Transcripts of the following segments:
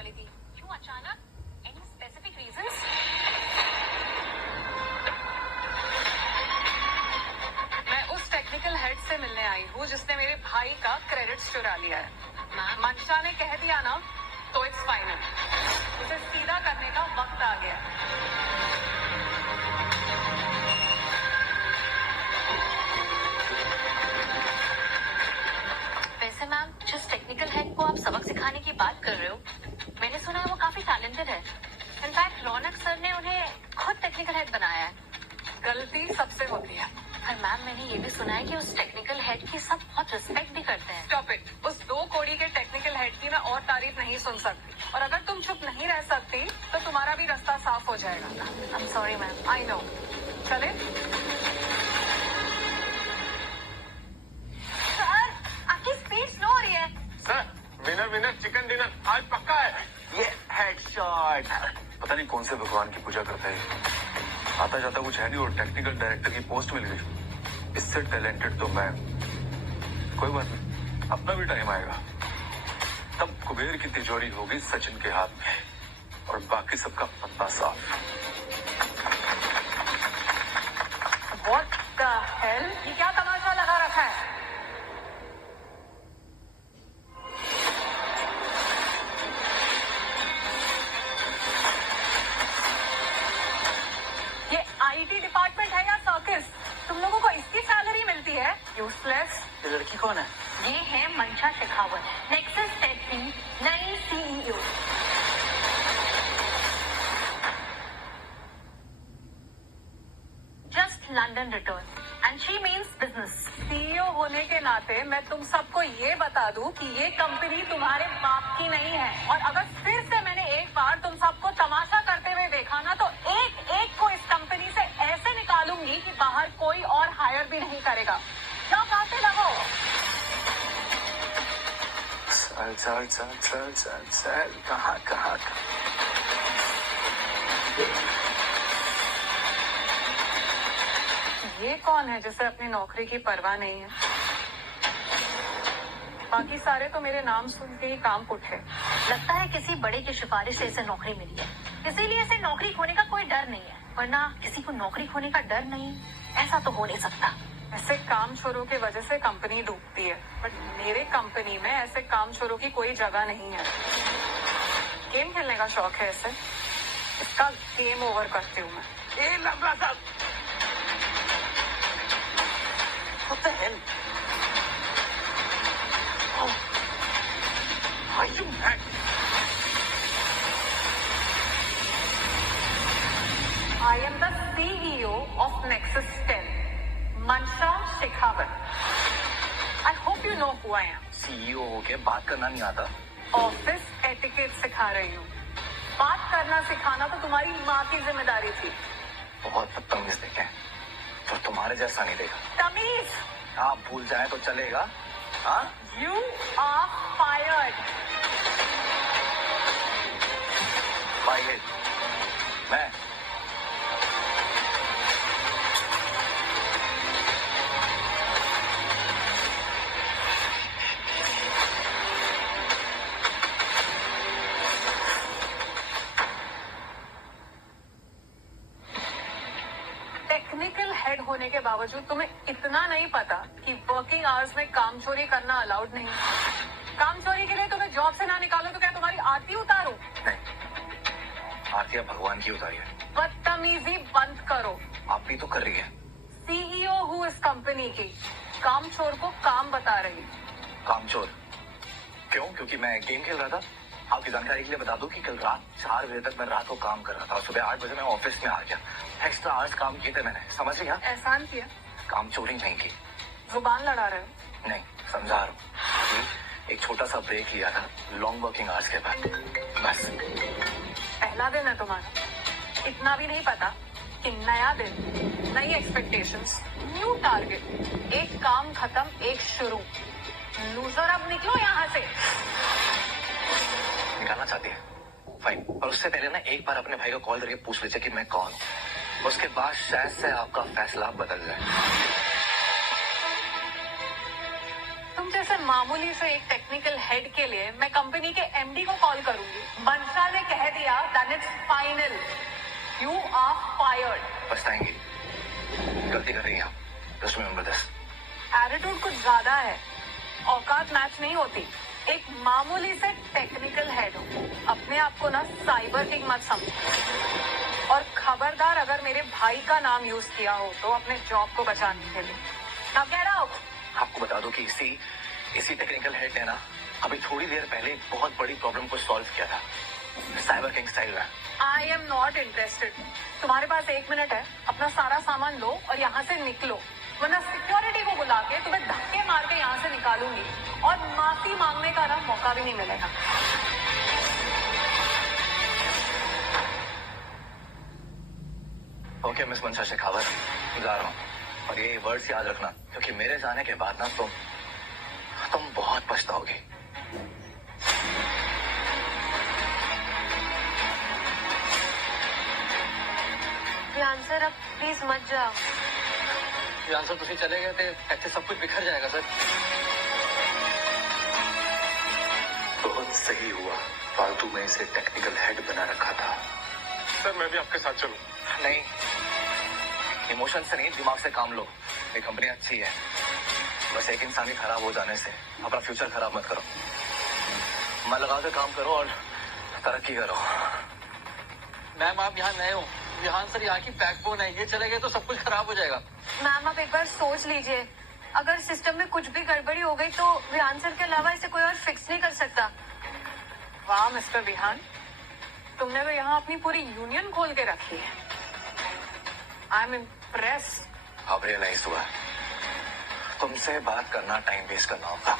वाली थी। क्यों अचानक? Any specific reasons? मैं उस टेक्निकल हेड से मिलने आई हूँ जिसने मेरे भाई का क्रेडिट्स चुरा लिया है। मंशा ने कह दिया ना तो इट्स फाइनल। उसे सीधा करने का वक्त आ गया। वैसे मैम, जिस टेक्निकल हेड को आप सबक सिखाने की बात कर रहे हो, मैंने सुना है वो काफी टैलेंटेड है। इनफैक्ट रौनक सर ने उन्हें खुद टेक्निकल हेड बनाया है। गलती सबसे होती है। पर मैम, मैंने ये भी सुना है कि उस टेक्निकल हेड की सब बहुत रिस्पेक्ट भी करते हैं। Stop it. उस 2 कौड़ी के टेक्निकल हेड की मैं और तारीफ नहीं सुन सकती। और अगर तुम चुप नहीं रह सकती तो तुम्हारा भी रास्ता साफ हो जाएगा। I am sorry ma'am. I know. चले? सर, आपकी स्पीड स्लो हो रही है। सर, विनर चिकन डिनर आज पक्का है। ये हेडशॉट। पता नहीं कौन से भगवान की पूजा करता है। आता जाता कुछ है नहीं और टेक्निकल डायरेक्टर की पोस्ट मिल गई। इससे टैलेंटेड तो मैं। कोई बात नहीं, अपना भी टाइम आएगा। तब कुबेर की तिजोरी होगी सचिन के हाथ में और बाकी सबका पत्ता साफ। What the hell? ये क्या तमाशा लगा रखा है? ये IT डिपार्टमेंट है या सर्किस? तुम लोगों को इसकी सैलरी मिलती है? यूजलेस। ये लड़की कौन है? ये है मंशा शेखावत, नेक्सस टेक की नई CEO। Just London return and she means business. CEO होने के नाते मैं तुम सबको ये बता दूं कि ये कंपनी तुम्हारे बाप की नहीं है। और अगर फिर से मैंने एक बार तुम सबको तमाशा करते हुए देखा ना तो एक एक को इस कंपनी से ऐसे निकालूंगी कि बाहर कोई और हायर भी नहीं करेगा। क्या बातें लगो? चल कहाँ ये कौन है जिसे अपनी नौकरी की परवाह नहीं है? बाकी सारे तो मेरे नाम सुन के ही काम उठे। लगता है किसी बड़े की सिफारिश से इसे नौकरी मिली है, इसीलिए इसे नौकरी खोने का कोई डर नहीं है। वरना किसी को नौकरी खोने का डर नहीं, ऐसा तो हो नहीं सकता। ऐसे काम चोरों की वजह से कंपनी डूबती है, बट मेरे कंपनी में ऐसे काम चोरों की कोई जगह नहीं है। गेम खेलने का शौक है इसे, इसका गेम ओवर करती हूँ मैं। ए लंबा साहब, What the hell? are you mad? I am the CEO of Nexus 10, Mansha Shekhawat. I hope you know who I am. CEO होके बात करना नहीं आता? ऑफिस एटिकेट सिखा रही हूँ। बात करना सिखाना तो तुम्हारी माँ की जिम्मेदारी थी। बहुत बदतमीज देखे तो तुम्हारे जैसा नहीं देखा। तमीज। आप भूल जाए तो चलेगा? हाँ? You are fired. पायलट मैं। टेक्निकल हेड होने के बावजूद तुम्हें इतना नहीं पता कि वर्किंग आवर्स में काम चोरी करना अलाउड नहीं। काम चोरी के लिए तुम्हें जॉब से ना निकालो तो क्या तुम्हारी आरती उतारो? नहीं, आरतियाँ भगवान की उतारी है। बदतमीजी बंद करो। आप भी तो कर रही है। CEO हूँ इस कंपनी की, काम चोर को काम बता रही। कामचोर? क्यों? क्योंकि मैं गेम खेल रहा था। आपकी जानकारी के लिए बता दूं कि कल रात 4 बजे तक मैं रात को काम कर रहा था और सुबह 8 बजे मैं ऑफिस में आ गया। एक्स्ट्रा आवर्स काम किए थे मैंने, समझ रही हैं? एहसान किया। काम चोरी नहीं की। जुबान लड़ा रहे हो? नहीं, समझा रहा हूँ। एक छोटा सा ब्रेक लिया था लॉन्ग वर्किंग आवर्स के बाद, बस। पहला दिन है तुम्हारा, इतना भी नहीं पता कि नया दिन, नई एक्सपेक्टेशंस, न्यू टारगेट, एक काम खत्म, एक शुरू। लूजर अब निकलो यहाँ से। निकालना चाहती है? फाइन, और उससे पहले ना एक बार अपने भाई को कॉल करके पूछ लीजिए कि मैं कौन हूँ। उसके बाद शायद से आपका फैसला बदल जाए। तुम जैसे मामूली से एक टेक्निकल हेड के लिए मैं कंपनी के एमडी को कॉल करूंगी। मंशा ने कह दिया that it's final, you are fired. पछताएंगी, गलती कर रही हैं आप, जस्ट रिमेंबर दिस। एटीट्यूड कुछ ज्यादा है, औकात मैच नहीं होती। एक मामूली से टेक्निकल हेड हो, अपने आप को ना साइबर किंग मत समझो। और खबरदार अगर मेरे भाई का नाम यूज किया हो तो अपने जॉब को बचाने के लिए। Now get out. आपको बता दूं कि इसी टेक्निकल हेड ने ना अभी थोड़ी देर पहले एक बहुत बड़ी प्रॉब्लम को सॉल्व किया था, साइबर किंग स्टाइल में। I am not interested. तुम्हारे पास 1 मिनट है, अपना सारा सामान लो और यहाँ से निकलो, वरना सिक्योरिटी को बुला के तुम्हें धक्के मार के यहाँ से निकालूंगी और माफी मांगने का ना मौका भी नहीं मिलेगा। ओके मिस मंशा शेखावत, जा रहा हूँ, और ये वर्ड्स याद रखना, क्योंकि मेरे जाने के बाद ना तुम बहुत पछताओगे। ध्यान सर, अब प्लीज मत जाओ। सर तुम चले गए थे, ऐसे सब कुछ बिखर जाएगा सर। बहुत सही हुआ, फालतू में इसे टेक्निकल हेड बना रखा था। सर मैं भी आपके साथ चलूं? नहीं, इमोशन से नहीं, दिमाग से काम लो। ये कंपनी अच्छी है, बस एक इंसान ही खराब हो जाने से अपना फ्यूचर खराब मत करो। मन लगा के काम करो और तरक्की करो। मैम आप यहाँ नए हो, विहान सर यहाँ की बैकबोन है, ये चले गए तो सब कुछ खराब हो जाएगा। मैम आप एक बार सोच लीजिए, अगर सिस्टम में कुछ भी गड़बड़ी हो गई तो विहान सर के अलावा इसे कोई और फिक्स नहीं कर सकता। वाह मिस्टर विहान, तुमने तो यहाँ अपनी पूरी यूनियन खोल के रखी है। I am impressed. अब रियलाइज हुआ, तुमसे बात करना टाइम वेस्ट करना होगा।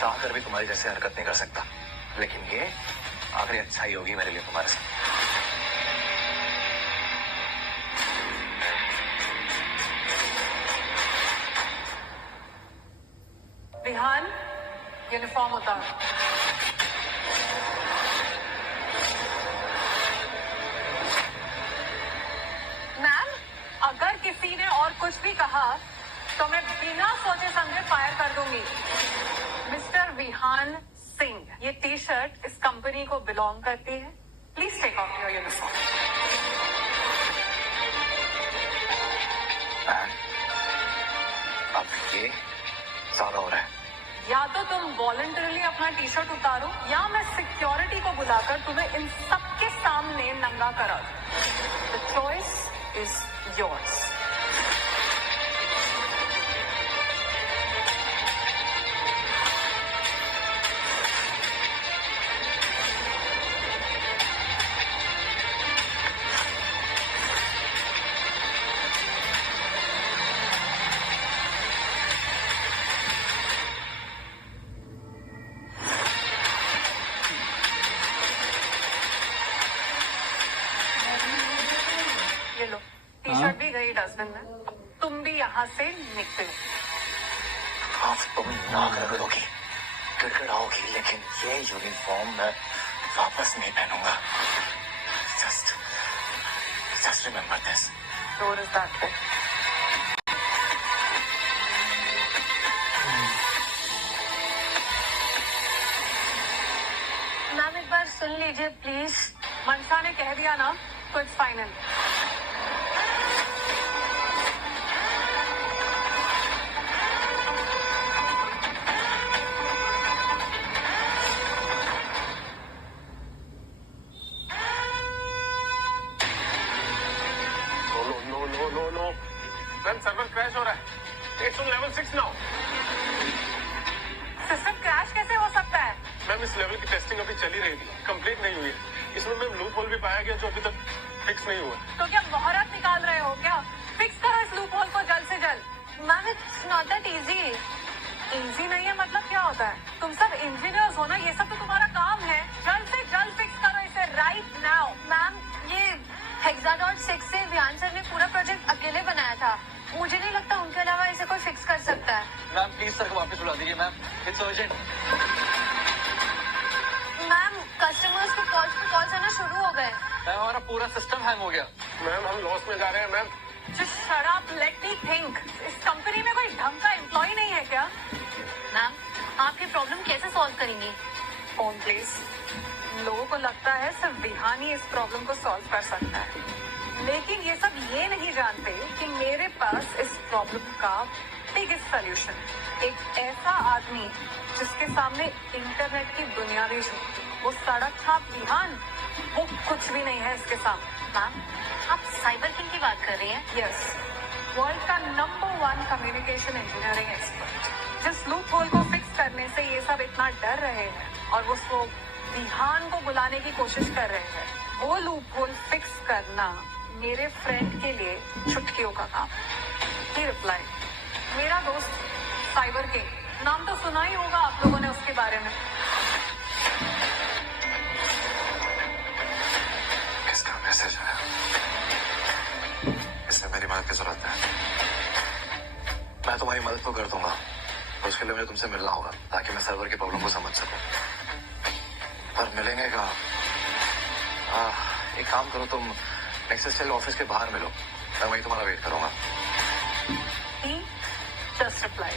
चाहकर भी तुम्हारी जैसे हरकत नहीं कर सकता, लेकिन ये आखिरी अच्छाई होगी मेरे लिए तुम्हारे साथ। विहान, यूनिफॉर्म उतार। मैम, अगर किसी ने और कुछ भी कहा तो मैं बिना सोचे समझे फायर कर दूंगी। मिस्टर विहान सिंह, ये टी शर्ट इस कंपनी को बिलोंग करती है। Please take off your uniform. अब ये ज्यादा हो रहा है। या तो तुम वॉलंटरली अपना टी शर्ट उतारो, या मैं सिक्योरिटी को बुलाकर तुम्हें इन सबके सामने नंगा करा दूं। The choice is yours. ये लो, टी शर्ट भी गई डस्टबिन में। तुम भी यहाँ से निकलो। अब तुम नाक रगड़ोगी, गिड़गिड़ाओगी, लेकिन ये यूनिफॉर्म मैं वापस नहीं पहनूंगा। Just remember this. Door is that way. Ma'am एक बार सुन लीजिए प्लीज। मंशा ने कह दिया ना, तो it's final. No ma'am, server crash हो रहा है। It's on level 6 now. System crash कैसे हो सकता है? मैम इस लेवल की टेस्टिंग अभी चली रही थी, कंप्लीट नहीं हुई है। इसमें मैम लूप होल भी पाया गया जो अभी तक फिक्स नहीं हुआ। तो क्या मुहूर्त निकाल रहे हो क्या? फिक्स करो इस लूप होल को जल्द से जल्द। Ma'am it's not that easy. Easy नहीं है मतलब क्या होता है? तुम सब इंजीनियर्स हो ना, ये सब तो तुम्हारा काम है। जल्द से जल्द फिक्स करो इसे राइट नाउ। मैम ये Hexa.6 से विहान सर ने पूरा प्रोजेक्ट अकेले बनाया था, मुझे नहीं लगता उनके अलावा इसे कोई फिक्स कर सकता है। मैम प्लीज सर को वापस बुला दीजिए मैम, इट्स अर्जेंट। मैम हमारा पूरा सिस्टम हैंग हो गया। मैम हम लॉस में जा रहे हैं ma'am. Just shut up, let me think. इस कंपनी में कोई ढंग का एम्प्लॉय नहीं है क्या? मैम आप ये प्रॉब्लम कैसे सॉल्व करेंगी? Phone please. लोगों को लगता है सिर्फ विहान ही इस प्रॉब्लम को सॉल्व कर सकता है, लेकिन ये सब ये नहीं जानते कि मेरे पास इस प्रॉब्लम का बिगेस्ट सोल्यूशन है। एक ऐसा आदमी जिसके सामने इंटरनेट की दुनिया भी झुकी। वो सड़क छाप विहान, वो कुछ भी नहीं है इसके सामने। मैम आप साइबर किंग की बात कर रही हैं? यस, वर्ल्ड का नंबर 1 कम्युनिकेशन इंजीनियरिंग एक्सपर्ट। जिस लूप होल को फिक्स करने से ये सब इतना डर रहे हैं और वो विहान को बुलाने की कोशिश कर रहे हैं, वो लूप होल फिक्स करना मेरे फ्रेंड के लिए चुटकियों का काम। ही रिप्लाई, मेरा दोस्त साइबर किंग, नाम तो सुना ही होगा आप लोगों ने उसके बारे में। इसका मैसेज आया, इससे मेरी मदद की जरूरत है। मैं तुम्हारी मदद तो कर दूंगा, पर उसके लिए मुझे तुमसे मिलना होगा ताकि मैं सर्वर की प्रॉब्लम को समझ सकूं। पर मिलेंगे कहाँ? एक काम करो, तुम नेक्सस ऑफिस के बाहर मिलो, मैं वहीं तुम्हारा वेट करूंगा। ही जस्ट रिप्लाई,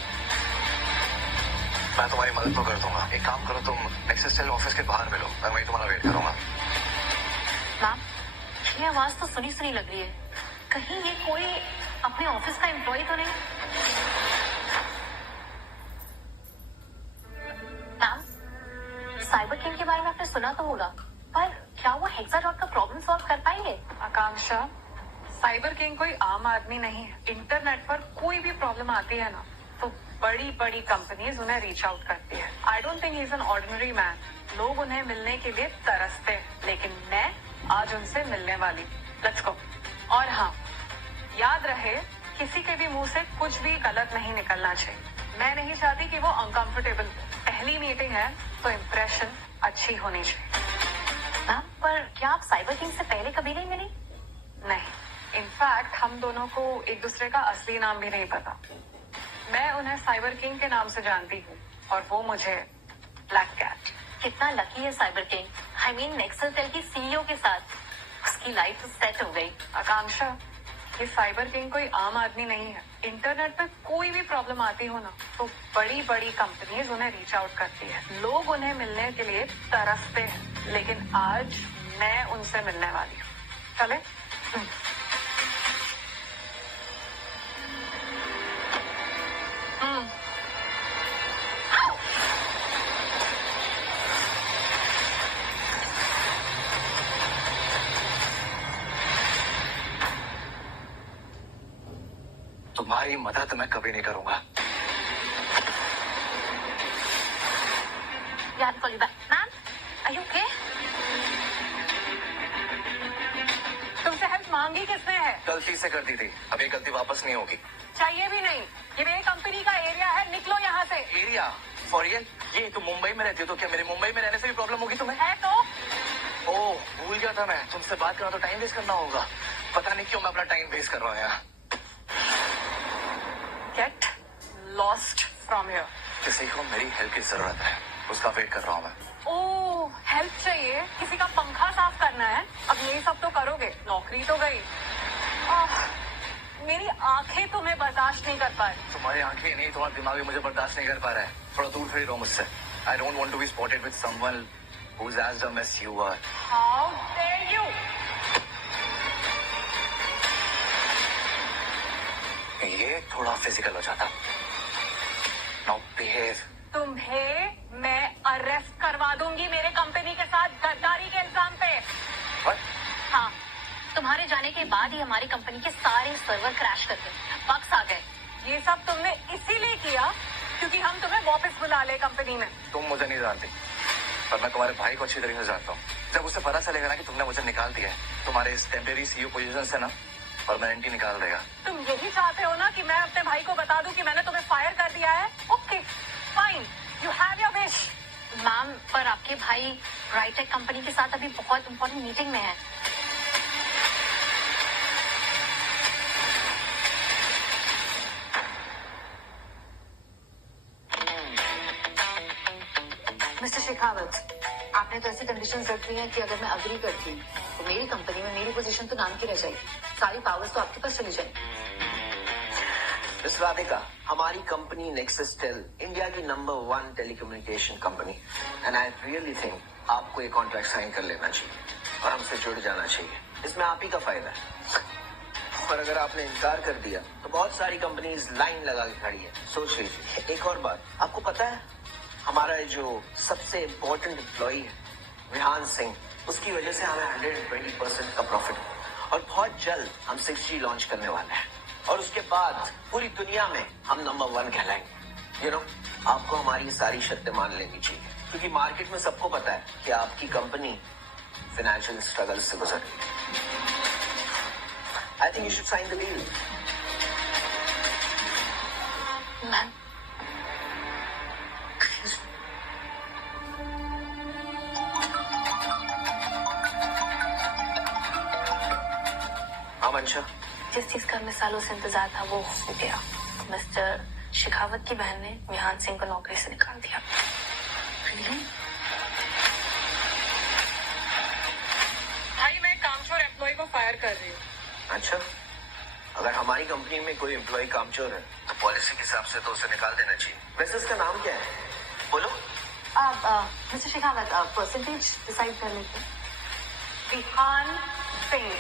मैं तुम्हारी मदद तो कर दूंगा। एक काम करो, तुम नेक्सस ऑफिस के बाहर मिलो, मैं वहीं तुम्हारा वेट करूंगा। मैम ये आवाज तो सुनी सुनी लग रही है, कहीं ये कोई अपने ऑफिस का एम्प्लॉय तो नहीं? मैम साइबर किंग के बारे में आपने सुना तो होगा, पर क्या वो हेक्साडॉट का प्रॉब्लम सॉल्व कर पाएंगे? आकांक्षा, साइबर किंग कोई आम आदमी नहीं है। इंटरनेट पर कोई भी प्रॉब्लम आती है ना, तो बड़ी बड़ी कंपनीज उन्हें रीच आउट करती है। I don't think he is an ordinary man. लोग उन्हें मिलने के लिए तरसते हैं, लेकिन मैं आज उनसे मिलने वाली। Let's go. और हाँ, याद रहे, किसी के भी मुंह से कुछ भी गलत नहीं निकलना चाहिए। मैं नहीं चाहती कि वो अनकंफर्टेबल हो। पहली मीटिंग है तो इम्प्रेशन अच्छी होनी चाहिए। मैम पर क्या आप साइबर किंग से पहले कभी नहीं मिली? नहीं, इनफैक्ट हम दोनों को एक दूसरे का असली नाम भी नहीं पता। मैं उन्हें साइबर किंग के नाम से जानती हूँ और वो मुझे ब्लैक कैट। कितना लकी है cyber king. I mean Nexus Tel की सीईओ के साथ उसकी लाइफ सेट हो गई। आकांक्षा, ये साइबर किंग कोई आम आदमी नहीं है। इंटरनेट पे कोई भी प्रॉब्लम आती हो ना, तो बड़ी बड़ी कंपनीज उन्हें रीच आउट करती है। लोग उन्हें मिलने के लिए तरसते हैं, लेकिन आज मैं उनसे मिलने वाली हूँ। चले? तुम्हारी मदद मैं कभी नहीं करूंगा। याद call you back. Ma'am are you okay? तुमसे हेल्प मांगी किसने है? गलती से कर दी थी, अब ये गलती वापस नहीं होगी। चाहिए भी नहीं, ये मेरी कंपनी का एरिया है, निकलो यहाँ से। Area for real? ये तुम मुंबई में रहती हो तो क्या मेरे मुंबई में रहने से भी प्रॉब्लम होगी तुम्हें? है तो? ओह भूल गया था मैं, तुमसे बात करना तो टाइम वेस्ट करना होगा। पता नहीं क्यों मैं अपना टाइम वेस्ट कर रहा हूँ यहाँ। Get lost from here. किसी को मेरी हेल्प की जरूरत है, उसका वेट कर रहा हूँ मैं। ओह, हेल्प चाहिए? किसी का पंखा साफ करना है? अब यही सब तो करोगे, नौकरी तो गई। मेरी आंखें तुम्हें बर्दाश्त नहीं कर पा रही। तुम्हारी आंखें नहीं, तुम्हारा दिमाग भी मुझे बर्दाश्त नहीं कर पा रहा है। थोड़ा दूर खड़ी रहो मुझसे। I don't want to be spotted with someone who is as dumb as you are. How dare you! ये थोड़ा फिजिकल हो जाता। Now behave. तुम्हें मैं अरेस्ट करवा दूंगी मेरे कंपनी के साथ गद्दारी के इल्जाम पे। What? हाँ, तुम्हारे जाने के बाद ही हमारी कंपनी के सारे सर्वर क्रैश कर गए, बग्स आ गए। ये सब तुमने इसीलिए किया क्योंकि हम तुम्हें वापस बुला ले कंपनी में। तुम मुझे नहीं जानती, पर मैं तुम्हारे भाई को अच्छी तरीके से जानता हूँ। जब उसे पता चलेगा ना कि तुमने मुझे निकाल दिया है तुम्हारे इस टेम्परेरी सीईओ पोजीशन से ना, परमानेंट ही निकाल देगा। तुम यही चाहते हो ना कि मैं अपने भाई को बता दूं कि मैंने तुम्हें फायर कर दिया है? Okay fine, you have your wish. Ma'am पर आपके भाई राइटेक कंपनी के साथ अभी बहुत इंपॉर्टेंट मीटिंग में है। मिस्टर शेखावत, आप आपने तो ऐसी कंडीशंस रख दी हैं कि अगर मैं अग्री करती हूँ तो मेरी कंपनी में मेरी पोजीशन तो नाम की रह जाएगी, सारी पावर्स तो आपके पास चली जाएंगी। मिस राधिका, हमारी कंपनी नेक्सस टेल इंडिया की number 1 telecommunication company, and I really think आपको ये कॉन्ट्रैक्ट साइन कर लेना चाहिए और हमसे जुड़ जाना चाहिए। इसमें आप ही का फायदा है, और अगर आपने इनकार कर दिया तो बहुत सारी कंपनीज लाइन लगा के खड़ी है। सोच लीजिए। एक और बात, आपको पता है हमारा जो सबसे इम्पोर्टेंट एम्प्लॉई है विहान सिंह, उसकी वजह से हमें 120% का प्रॉफिट हुआ, और बहुत जल्द हम 6G लॉन्च करने वाले हैं, और उसके बाद पूरी दुनिया में हम नंबर 1 कहलाएंगे। यू नो, आपको हमारी सारी शर्तें मान लेनी चाहिए, क्योंकि मार्केट में सबको पता है कि आपकी कंपनी फाइनेंशियल स्ट्रगल से गुजर रही है। I think you should sign the deal. Ma'am, हाँ मंशा, जिस चीज का हमें सालों से इंतजार था वो हो गया। मिस्टर शेखावत की बहन ने विहान सिंह को नौकरी से निकाल दिया। भाई मैं कामचोर एम्प्लॉय को फायर कर रही हूँ। अच्छा, अगर हमारी कंपनी में कोई एम्प्लॉय कामचोर है तो पॉलिसी के हिसाब से तो उसे निकाल देना चाहिए। वैसे उसका नाम क्या है, बोलो। मिस्टर शेखावत, परसेंटेज डिसाइड कर लेते हैं। विहान सिंह।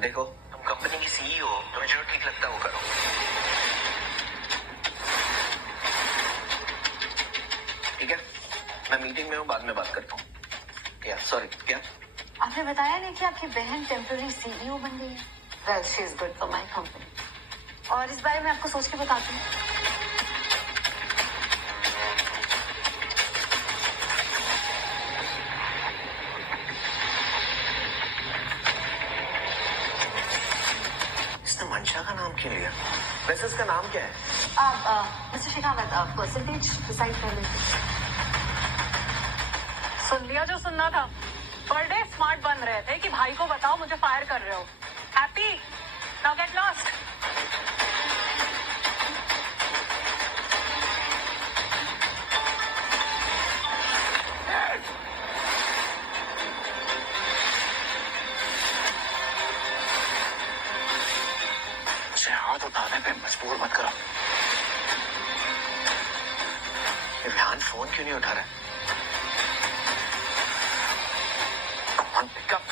देखो, तुम कंपनी की सीईओ, तुम्हें जो ठीक लगता है वो करो। ठीक है, मैं मीटिंग में हूँ, बाद में बात करता हूँ। क्या सॉरी, क्या आपने बताया नहीं कि आपकी बहन टेम्पररी सीईओ बन गई है? Well, she is good for my company. और इस बारे में आपको सोच के बताती हूँ। इसने मंशा का नाम क्यों लिया? वैसे उसका नाम क्या है? मिस्टर शेखावत, परसेंटेज डिसाइड कर लेते हैं। सुन लिया जो सुनना था। बर्थडे स्मार्ट बन रहे थे कि भाई को बताओ मुझे फायर कर रहे हो। Happy, now get lost. मुझे हाथ उठाने पे मजबूर मत करो। ये विहान फोन क्यों नहीं उठा रहा है? पिकअप।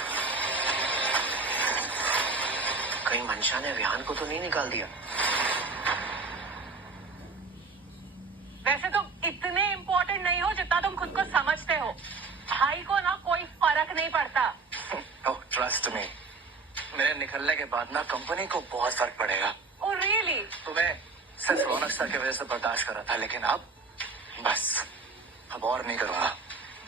कहीं मंशा ने विहान को तो नहीं निकाल दिया? वैसे तुम इतने इम्पोर्टेंट नहीं हो जितना तुम खुद को समझते हो। भाई को ना कोई फर्क नहीं पड़ता। ओह, ट्रस्ट मी, मेरे निकलने के बाद ना कंपनी को बहुत फर्क पड़ेगा। Oh really? तुम्हें सिर्फ रौनक सर की वजह से बर्दाश्त कर रहा था, लेकिन अब बस, अब और नहीं करूंगा।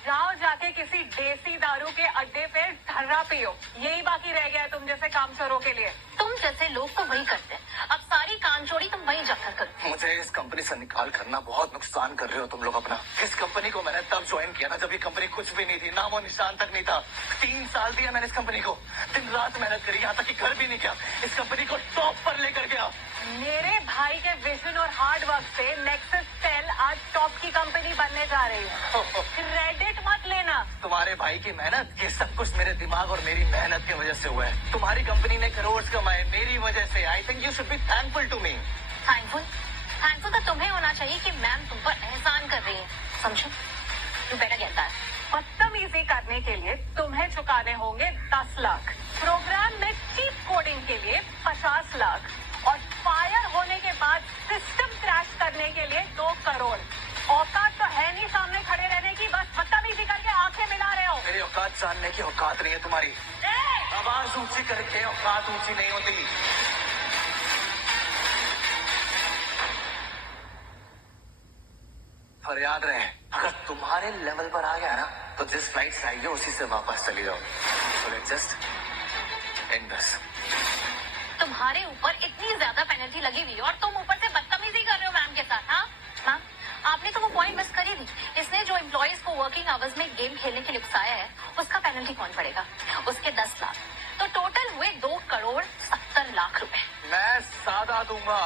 जाओ जाके किसी देसी दारू के अड्डे पे धर्रा पियो। यही बाकी रह गया है तुम जैसे कामचोरों के लिए। तुम जैसे लोग तो वही करते हैं। अब सारी कामचोरी तुम वही जाकर करो। मुझे इस कंपनी से निकाल करना बहुत नुकसान कर रहे हो तुम लोग अपना। इस कंपनी को मैंने तब ज्वाइन किया ना जब ये कंपनी कुछ भी नहीं थी, नामो निशान तक नहीं था। 3 साल दिया मैंने इस कंपनी को, दिन रात मेहनत करी, यहाँ तक कि घर भी नहीं किया। इस कंपनी को टॉप पर लेकर गया। मेरे भाई के विजन और हार्ड वर्क से नेक्सस टेल आज टॉप की कंपनी बनने जा रही है। क्रेडिट मत लेना। तुम्हारे भाई की मेहनत, ये सब कुछ मेरे दिमाग और मेरी मेहनत की वजह से हुआ है। तुम्हारी कंपनी ने करोड़ कमाए मेरी वजह से। I think you should be thankful to me. Thankful तो तुम्हें होना चाहिए कि मैम तुम पर एहसान कर रही है, समझे? You better get that. बदतमीजी करने के लिए तुम्हें चुकाने होंगे 10 लाख, प्रोग्राम में चीप कोडिंग के लिए 50 लाख, और फायर होने के बाद सिस्टम क्रैश करने के लिए 2 करोड़। औकात तो है नहीं सामने खड़े रहने की, बस बदतमीजी करके आंखें मिला रहे हो। मेरी औकात जानने की औकात नहीं है तुम्हारी। आवाज ऊंची करके औकात ऊंची नहीं होती। और याद रहे, अगर तुम्हारे लेवल पर आ गया ना तो जिस फ्लाइट से आई है उसी से वापस चली जाओ। So let's just end this. तुम्हारे ऊपर इतनी ज्यादा पेनल्टी लगी हुई है और तुम ऊपर से बदतमीजी कर रहे हो मैम के साथ। हाँ मैम, आपने तो वो पॉइंट मिस कर ही दी। इसने जो एम्प्लॉयज को वर्किंग आवर्स में गेम खेलने के लिए उकसाया है, उसका पेनल्टी कौन पड़ेगा? उसके 10 लाख, तो टोटल हुए 2 करोड़ 70 लाख रुपए। मैं सादा दूंगा।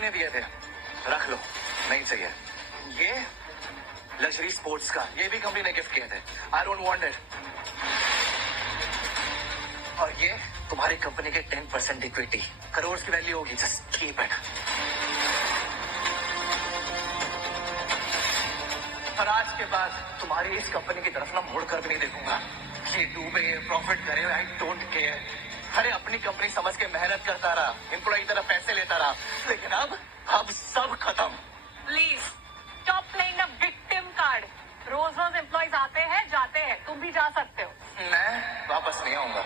ने दिए थे, रख लो, नहीं चाहिए। ये लग्जरी स्पोर्ट्स का, ये भी कंपनी ने गिफ्ट किए थे। आई डोंट वांट इट। और ये तुम्हारी कंपनी के 10% इक्विटी, करोड़ की वैल्यू होगी। Just keep it. और आज के बाद तुम्हारी इस कंपनी की तरफ ना मुड़कर भी नहीं देखूंगा। ये डूबे, प्रॉफिट करे, आई डोंट केयर। अरे अपनी कंपनी समझ के मेहनत करता रहा, एम्प्लॉय की तरह पैसे लेता रहा, लेकिन अब सब खत्म। Please stop playing the victim card. रोज रोज एम्प्लॉयज आते हैं जाते हैं, तुम भी जा सकते हो। मैं वापस नहीं आऊंगा।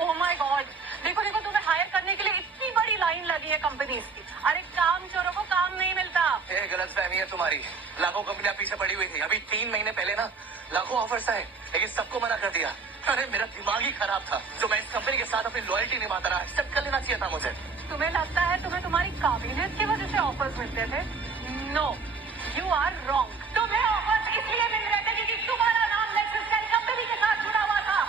ओह माय गॉड, देखो देखो, तुम्हें हायर करने के लिए इतनी बड़ी लाइन लगी है कंपनीज की। अरे काम चोरों को काम नहीं मिलता। ये गलत फहमी है तुम्हारी। लाखों कंपनियां पीछे पड़ी हुई थी। अभी 3 महीने पहले ना लाखों ऑफर्स आए, लेकिन सबको मना कर दिया। अरे मेरा दिमाग ही खराब था। जो मैं इस कंपनी के साथ अपनी लॉयल्टी निभाता रहा, एक्सेप्ट कर लेना चाहिए था मुझे। तुम्हें लगता है तुम्हें तुम्हारी काबिलियत की वजह से ऑफर्स मिलते थे? No, you are wrong. तुम्हें ऑफर्स इसलिए मिल रहे थे क्योंकि तुम्हारा नाम नेक्सस कंपनी के साथ जुड़ा हुआ था।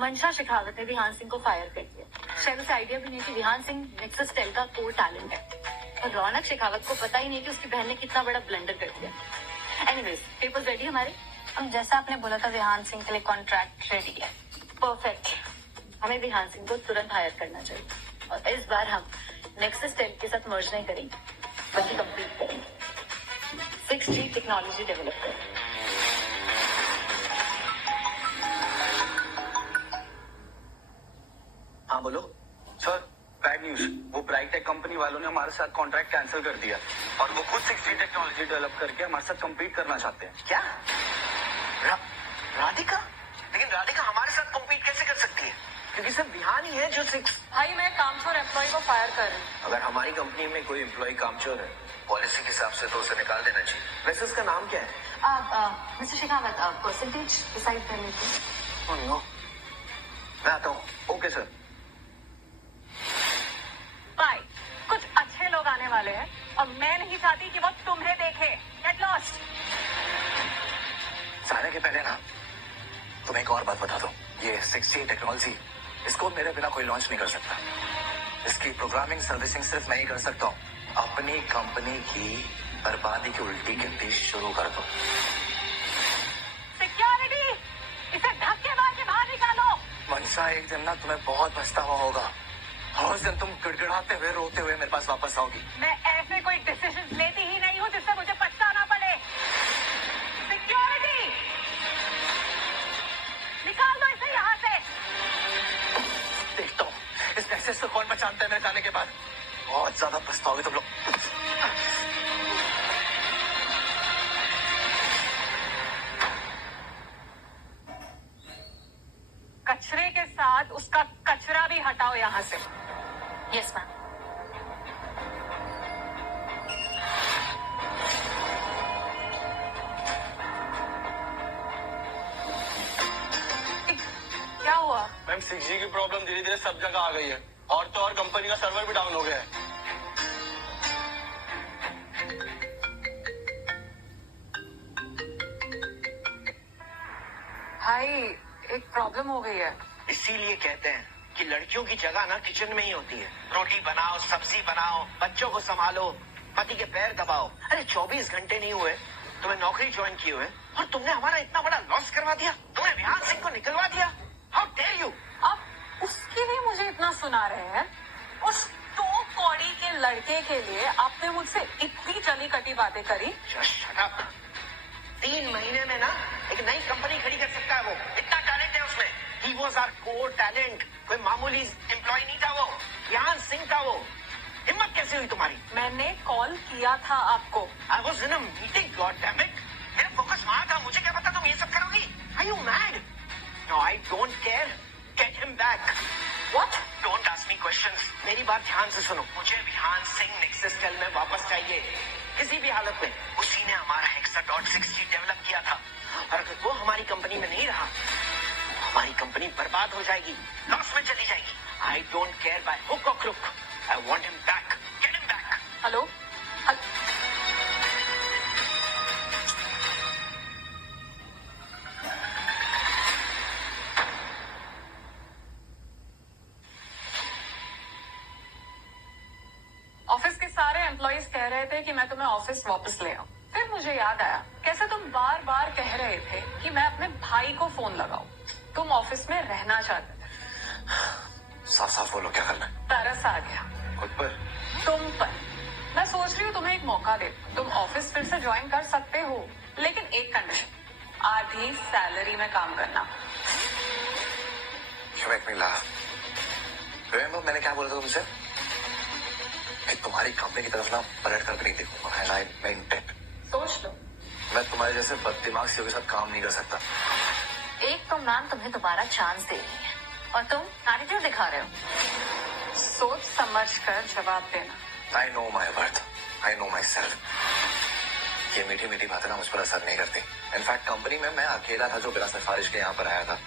मंशा शेखावत ने विहान सिंह को फायर कर दिया। शायद उसे आइडिया भी नहीं कि विहान सिंह नेक्सस टेल का कोर टैलेंट है, और रौनक शेखावत को पता ही नहीं कि उसकी बहन ने कितना बड़ा ब्लंडर कर दिया। एनीवेज, पेपर्स रेडी हमारे। हम जैसा आपने बोला था विहान सिंह के लिए कॉन्ट्रैक्ट रेडी है। परफेक्ट। हमें विहान सिंह को तुरंत हायर करना चाहिए, और इस बार हम नेक्सस टेल के साथ मर्ज नहीं करेंगे, बल्कि कंप्लीट करेंगे। 6G टेक्नोलॉजी डेवलप करेंगे। हाँ बोलो सर, बैड न्यूज। वो ब्राइटेक कंपनी वालों ने हमारे साथ कॉन्ट्रैक्ट कैंसिल कर दिया, और वो खुद 6G टेक्नोलॉजी डेवलप करके हमारे साथ कम्पीट करना चाहते हैं। क्या राधिका? लेकिन राधिका हमारे साथ कम्पीट कैसे कर सकती है? क्योंकि सिर्फ विहान ही है जो 6। भाई मैं कामचोर एम्प्लॉय को फायर कर रही हूँ। अगर हमारी कंपनी में कोई एम्प्लॉय कामचोर है, पॉलिसी के हिसाब से तो उसे निकाल देना चाहिए। वैसे उसका नाम क्या है? मिस्टर शेखावत, परसेंटेज डिसाइड करने की। Oh, no. मैं आता हूँ। Okay sir. बाय। कुछ अच्छे लोग आने वाले हैं और मैं नहीं चाहती कि वो तुम्हें देखे। Get lost. जाने के पहले ना तुम्हें एक और बात बता दूं। ये 6G टेक्नोलॉजी, इसको मेरे बिना कोई लॉन्च नहीं कर सकता। इसकी प्रोग्रामिंग सर्विसिंग सिर्फ मैं ही कर सकता हूँ। अपनी कंपनी की बर्बादी की उल्टी गिनती शुरू कर दो। सिक्योरिटी, इसे धक्के मार के बाहर निकालो। मनसा, एक दिन ना तुम्हें बहुत पछतावा होगा, और उस दिन तुम गिड़गिड़ाते हुए रोते हुए मेरे पास वापस आओगी। मैं ऐसे कोई डिसीजन लेती ही नहीं हूँ जिससे मुझे पछताना पड़े। सिक्योरिटी, निकाल दो इसे यहाँ से। देखता हूँ इस नेक्सस को कौन पहचानता है मेरे जाने के बाद। बहुत ज्यादा पछताओगे तुम लोग। कचरे के साथ उसका कचरा भी हटाओ यहाँ से। Yes ma'am. क्या हुआ? मैम 6G की प्रॉब्लम धीरे धीरे सब जगह आ गई है, और तो और कंपनी का सर्वर भी डाउन हो गया है। भाई एक प्रॉब्लम हो गई है। इसीलिए कहते हैं कि लड़कियों की जगह ना किचन में ही होती है। रोटी बनाओ, सब्जी बनाओ, बच्चों को संभालो, पति के पैर दबाओ। अरे 24 घंटे नहीं हुए तुम्हें नौकरी ज्वाइन किए हुए, और तुमने हमारा इतना बड़ा लॉस करवा दिया। तुमने विहान सिंह को निकलवा दिया। How dare you! अब उसकी भी मुझे इतना सुना रहे हैं। उस 2 कौड़ी के लड़के के लिए आपने मुझसे इतनी चली कटी बातें करी। Just shut up. 3 महीने में ना एक नई कंपनी खड़ी कर सकता है वो। इतना टैलेंट है उसमें। He was our core talent. कोई मामूली एम्प्लॉय नहीं था वो। विहान सिंह था वो। हिम्मत कैसे हुई तुम्हारी? मैंने कॉल किया था आपको। I was in a meeting, God damn it. मेरा फोकस वहाँ था। मुझे क्या पता तुम ये सब करोगी? Are you mad? No, I don't care. Get him back. What? Don't ask me questions. मेरी बात ध्यान से सुनो। मुझे विहान सिंह नेक्सस टेल में वापस चाहिए, किसी भी हालत में। उसी ने हमारा Hexa.6G डेवलप किया था, और अगर वो हमारी कंपनी में नहीं रहा, हमारी कंपनी बर्बाद हो जाएगी, लॉस में चली जाएगी। I don't care by hook or crook. I want him back. Get him back. Hello? Employees कह रहे थे कि मैं तुम्हें ऑफिस वापस ले आऊं। फिर मुझे याद आया कैसे तुम बार बार कह रहे थे कि मैं अपने भाई को फोन लगाऊं। तुम ऑफिस में रहना चाहते थे। साफ साफ बोलो क्या करना है। तरस आ गया खुद पर। तुम पर। मैं सोच रही हूँ तुम्हें एक मौका दे। तुम ऑफिस फिर से ज्वाइन कर सकते हो, लेकिन एक कंडीशन, आधी सैलरी में काम करना। You make me laugh. Remember मैंने क्या बोला था तुमसे कि तुम्हारी कंपनी की तरफ ना पलट कर भी नहीं देखूंगा। And I meant it. सोच लो। मैं तुम्हारे जैसे बददिमाग से के साथ काम नहीं कर सकता। एक तो मैम तुम्हें दोबारा चांस दे रही है और तुम एटीट्यूड दिखा रहे हो। सोच समझ कर जवाब देना। I know my worth. I know myself. ये मीठी मीठी बातें ना मुझ पर असर नहीं करती। इनफैक्ट कंपनी में मैं अकेला था जो बिना सिफारिश के यहाँ पर आया था।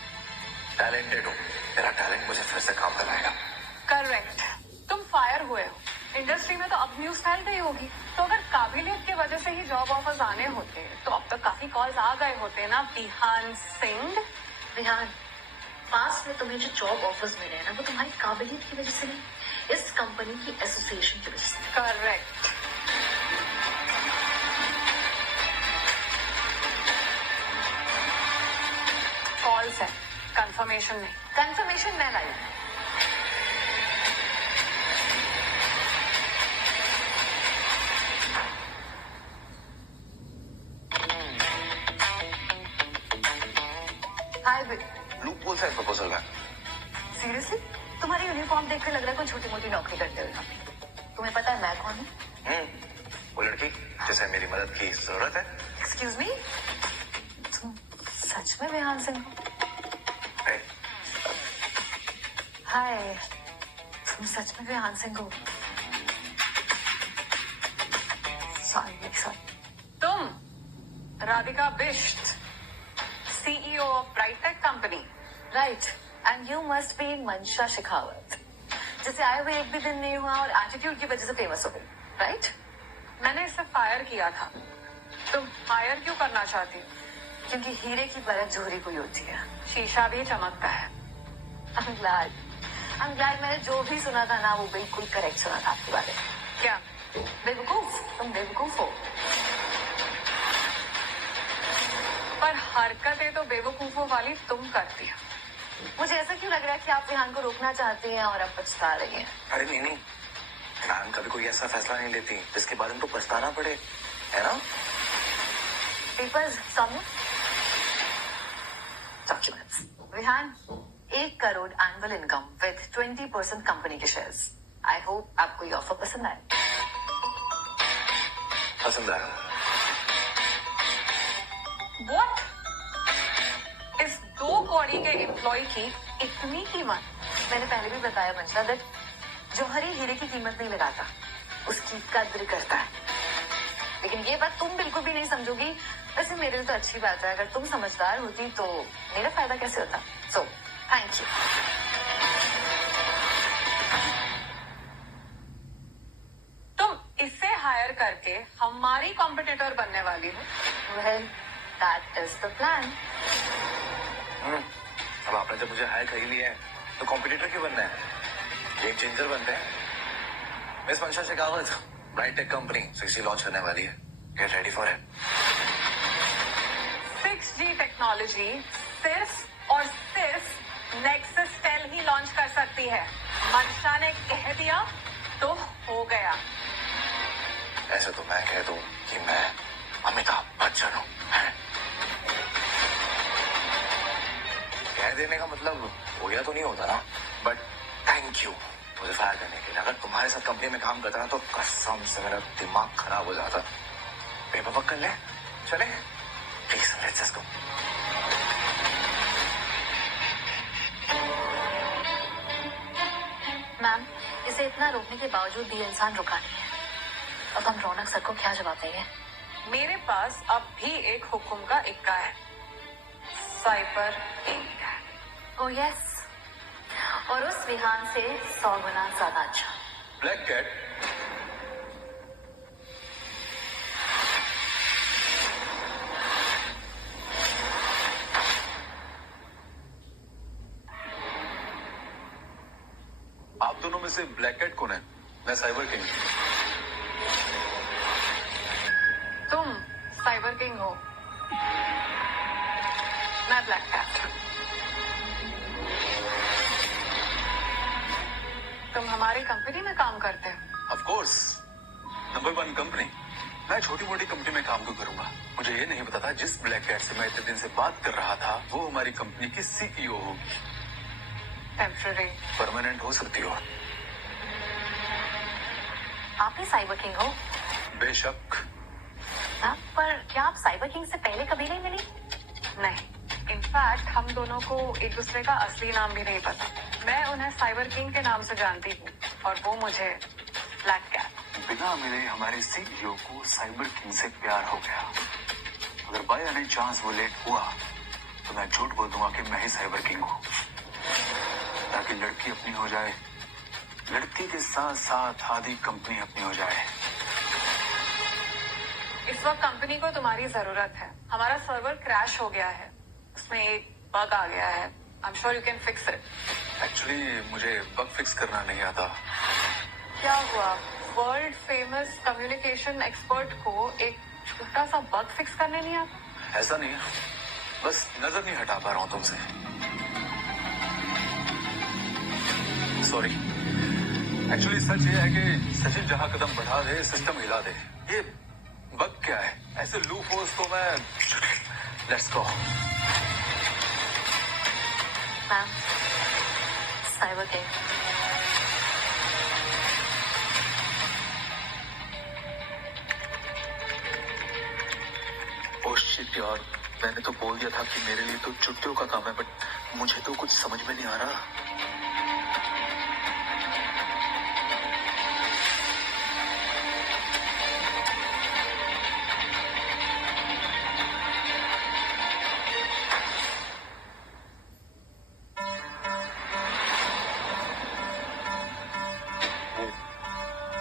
टैलेंटेड हूँ, मेरा टैलेंट मुझे फिर से काम दिलाएगा। करेक्ट। तुम फायर हुए हो। इंडस्ट्री में तो अब न्यूज फैल गई होगी, तो अगर काबिलियत की वजह से ही जॉब ऑफर्स आने होते तो अब तक काफी कॉल्स आ गए होते ना। विहान सिंह। विहान, पास्ट में तुम्हें जो जॉब ऑफर्स मिले हैं ना, वो तुम्हारी काबिलियत की वजह से नहीं, इस कंपनी की एसोसिएशन की वजह से। करेक्ट। कॉल्स है, कंफर्मेशन नहीं। कंफर्मेशन मैं लाई। हाय बिट। लूप होल है प्रपोजल में। सीरियसली? तुम्हारी यूनिफॉर्म देखकर लग रहा है कोई छोटी मोटी नौकरी करते हुए। तुम्हें पता है मैं कौन हूँ? वो लड़की जिसे मेरी मदद की जरूरत है। एक्सक्यूज मी, तुम सच में विहान सिंह हो? Hey, हाय, तुम सच में विहान सिंह हो? सॉरी। तुम Radhika Bisht, CEO of Brightech company. Right, and you must be Mansha Shekhawat, जिसे आए हुए एक भी दिन नहीं हुआ और एटीट्यूड की वजह से फेमस हो गई, राइट? मैंने इसे फायर किया था। तुम हायर क्यों करना चाहती हो? क्योंकि हीरे की परत जोहरी को ही होती है। शीशा भी चमकता है। I'm glad मैंने जो भी सुना था ना, वो बिल्कुल करेक्ट सुना था आपके बारे में। क्या? बेवकूफ, तुम बेवकूफ हो। पर हरकतें तो बेवकूफों वाली तुम करती हो। मुझे ऐसा क्यों लग रहा है कि आप विहान को रोकना चाहते हैं और अब पछता रही हैं? अरे नहीं, विहान कभी कोई ऐसा फैसला नहीं लेती जिसके बारे में तो पछताना पड़े, है ना? पेपर्स सामने, documents. Vihan, 1 crore annual income with 20% company के शेयर्स। आई होप आपको ये ऑफर पसंद आए। पसंद आया। What? इस 2 कौड़ी के एम्प्लॉय की इतनी कीमत? मैंने पहले भी बताया मंशा, दैट जौहरी हीरे की कीमत नहीं लगाता, उसकी कद्र करता है। लेकिन ये बात तुम बिल्कुल भी नहीं समझोगी। वैसे मेरे लिए तो अच्छी बात है, अगर तुम समझदार होती तो मेरा फायदा कैसे होता। So thank you. तुम इसे हायर करके हमारी कॉम्पिटिटर बनने वाली हो। Well, that is the plan. अब आपने जब मुझे हायर कर ही लिया है तो कॉम्पिटिटर क्यों बनना है? गेम चेंजर बनते हैं। मिस मंशा शेखावत, ब्राइटेक कंपनी 6G लॉन्च करने वाली है। Get ready for it. 6G technology सिर्फ और सिर्फ नेक्सस टेल ही लॉन्च कर सकती है। मंशा ने कह दिया तो हो गया। ऐसे तो मैं कह दूं कि मैं अमिताभ बच्चन हूँ। कह देने का मतलब हो गया तो नहीं होता ना। बट थैंक यू मुझे फायर करने के लिए। अगर तुम्हारे साथ कंपनी में काम करता ना तो कसम से मेरा दिमाग खराब हो जाता। पेपर वर्क कर ले, चले please, let's just go. Ma'am, इसे इतना रोकने के बावजूद भी इंसान रुका नहीं है। अब हम रौनक सर को क्या जवाब देंगे? मेरे पास अब भी एक हुक्म का इक्का है। Cyber ink. ओह यस, और उस विहान से 100 गुना ज्यादा अच्छा। ब्लैक कैट, आप दोनों में से ब्लैक कैट कौन है? मैं साइबर किंग। साइबर किंग हो, मैं ब्लैक कैट। तुम हमारी कंपनी में काम करते हो? Of course, number 1 company. मैं छोटी मोटी कंपनी में काम क्यों करूंगा? मुझे ये नहीं पता था जिस ब्लैक कैट से मैं इतने दिन से बात कर रहा था वो हमारी कंपनी की सीईओ होगी। टेम्पररी। परमानेंट हो सकती हो। आप ही साइबर किंग हो? बेशक। मैम, पर क्या आप साइबर किंग से पहले कभी नहीं मिली? नहीं, इनफैक्ट हम दोनों को एक दूसरे का असली नाम भी नहीं पता। मैं उन्हें साइबर किंग के नाम से जानती हूँ और वो मुझे ब्लैक कैट। बिना मिले हमारे सीईओ को साइबर किंग से प्यार हो गया। अगर बाय एनी चांस वो लेट हुआ तो मैं झूठ बोल दूंगा कि मैं ही साइबर किंग हूँ, ताकि लड़की अपनी हो जाए, लड़की के साथ साथ आधी कंपनी अपनी हो जाए। इस वक्त कंपनी को तुम्हारी जरूरत है। हमारा सर्वर क्रैश हो गया है, उसमें एक बग आ गया है। I am sure you can fix it. Actually मुझे बग फिक्स करना नहीं आता। क्या हुआ? वर्ल्ड फेमस कम्युनिकेशन एक्सपर्ट को एक छोटा सा बग फिक्स करने नहीं आता? ऐसा नहीं है, बस नजर नहीं हटा पा रहा हूँ तुमसे। सॉरी। एक्चुअली सच ये है कि सचिन जहां कदम बढ़ा दे सिस्टम हिला दे। ये बग क्या है? ऐसे लूप होल्स तो मैं let's go. Ma'am, cyber king. Oh shit यार, मैंने तो बोल दिया था कि मेरे लिए तो छुट्टियों का काम है, बट मुझे तो कुछ समझ में नहीं आ रहा।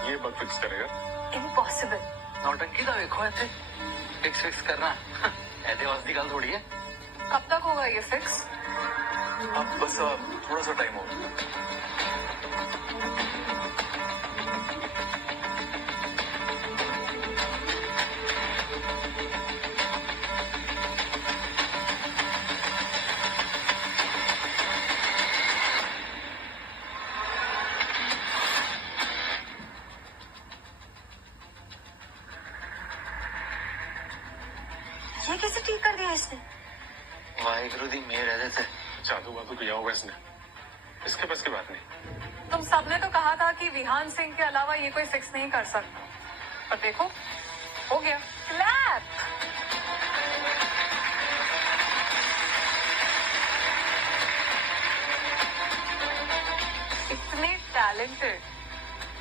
ये बग फिक्स करेगा? इम्पॉसिबल। नौटंकी का देखो ऐसे फिक्स करना ऐसे वास्ती गल थोड़ी है। कब तक होगा ये फिक्स? अब बस थोड़ा सा टाइम हो। ये कैसे ठीक कर दिया इसने? वाहिगुरु दी मेहर है जैसे। जादू वादू किया होगा इसने, इसके बस की बात नहीं। तुम सबने तो कहा था कि विहान सिंह के अलावा ये कोई फिक्स नहीं कर सकता, पर देखो हो गया। क्लैप। इतने टैलेंटेड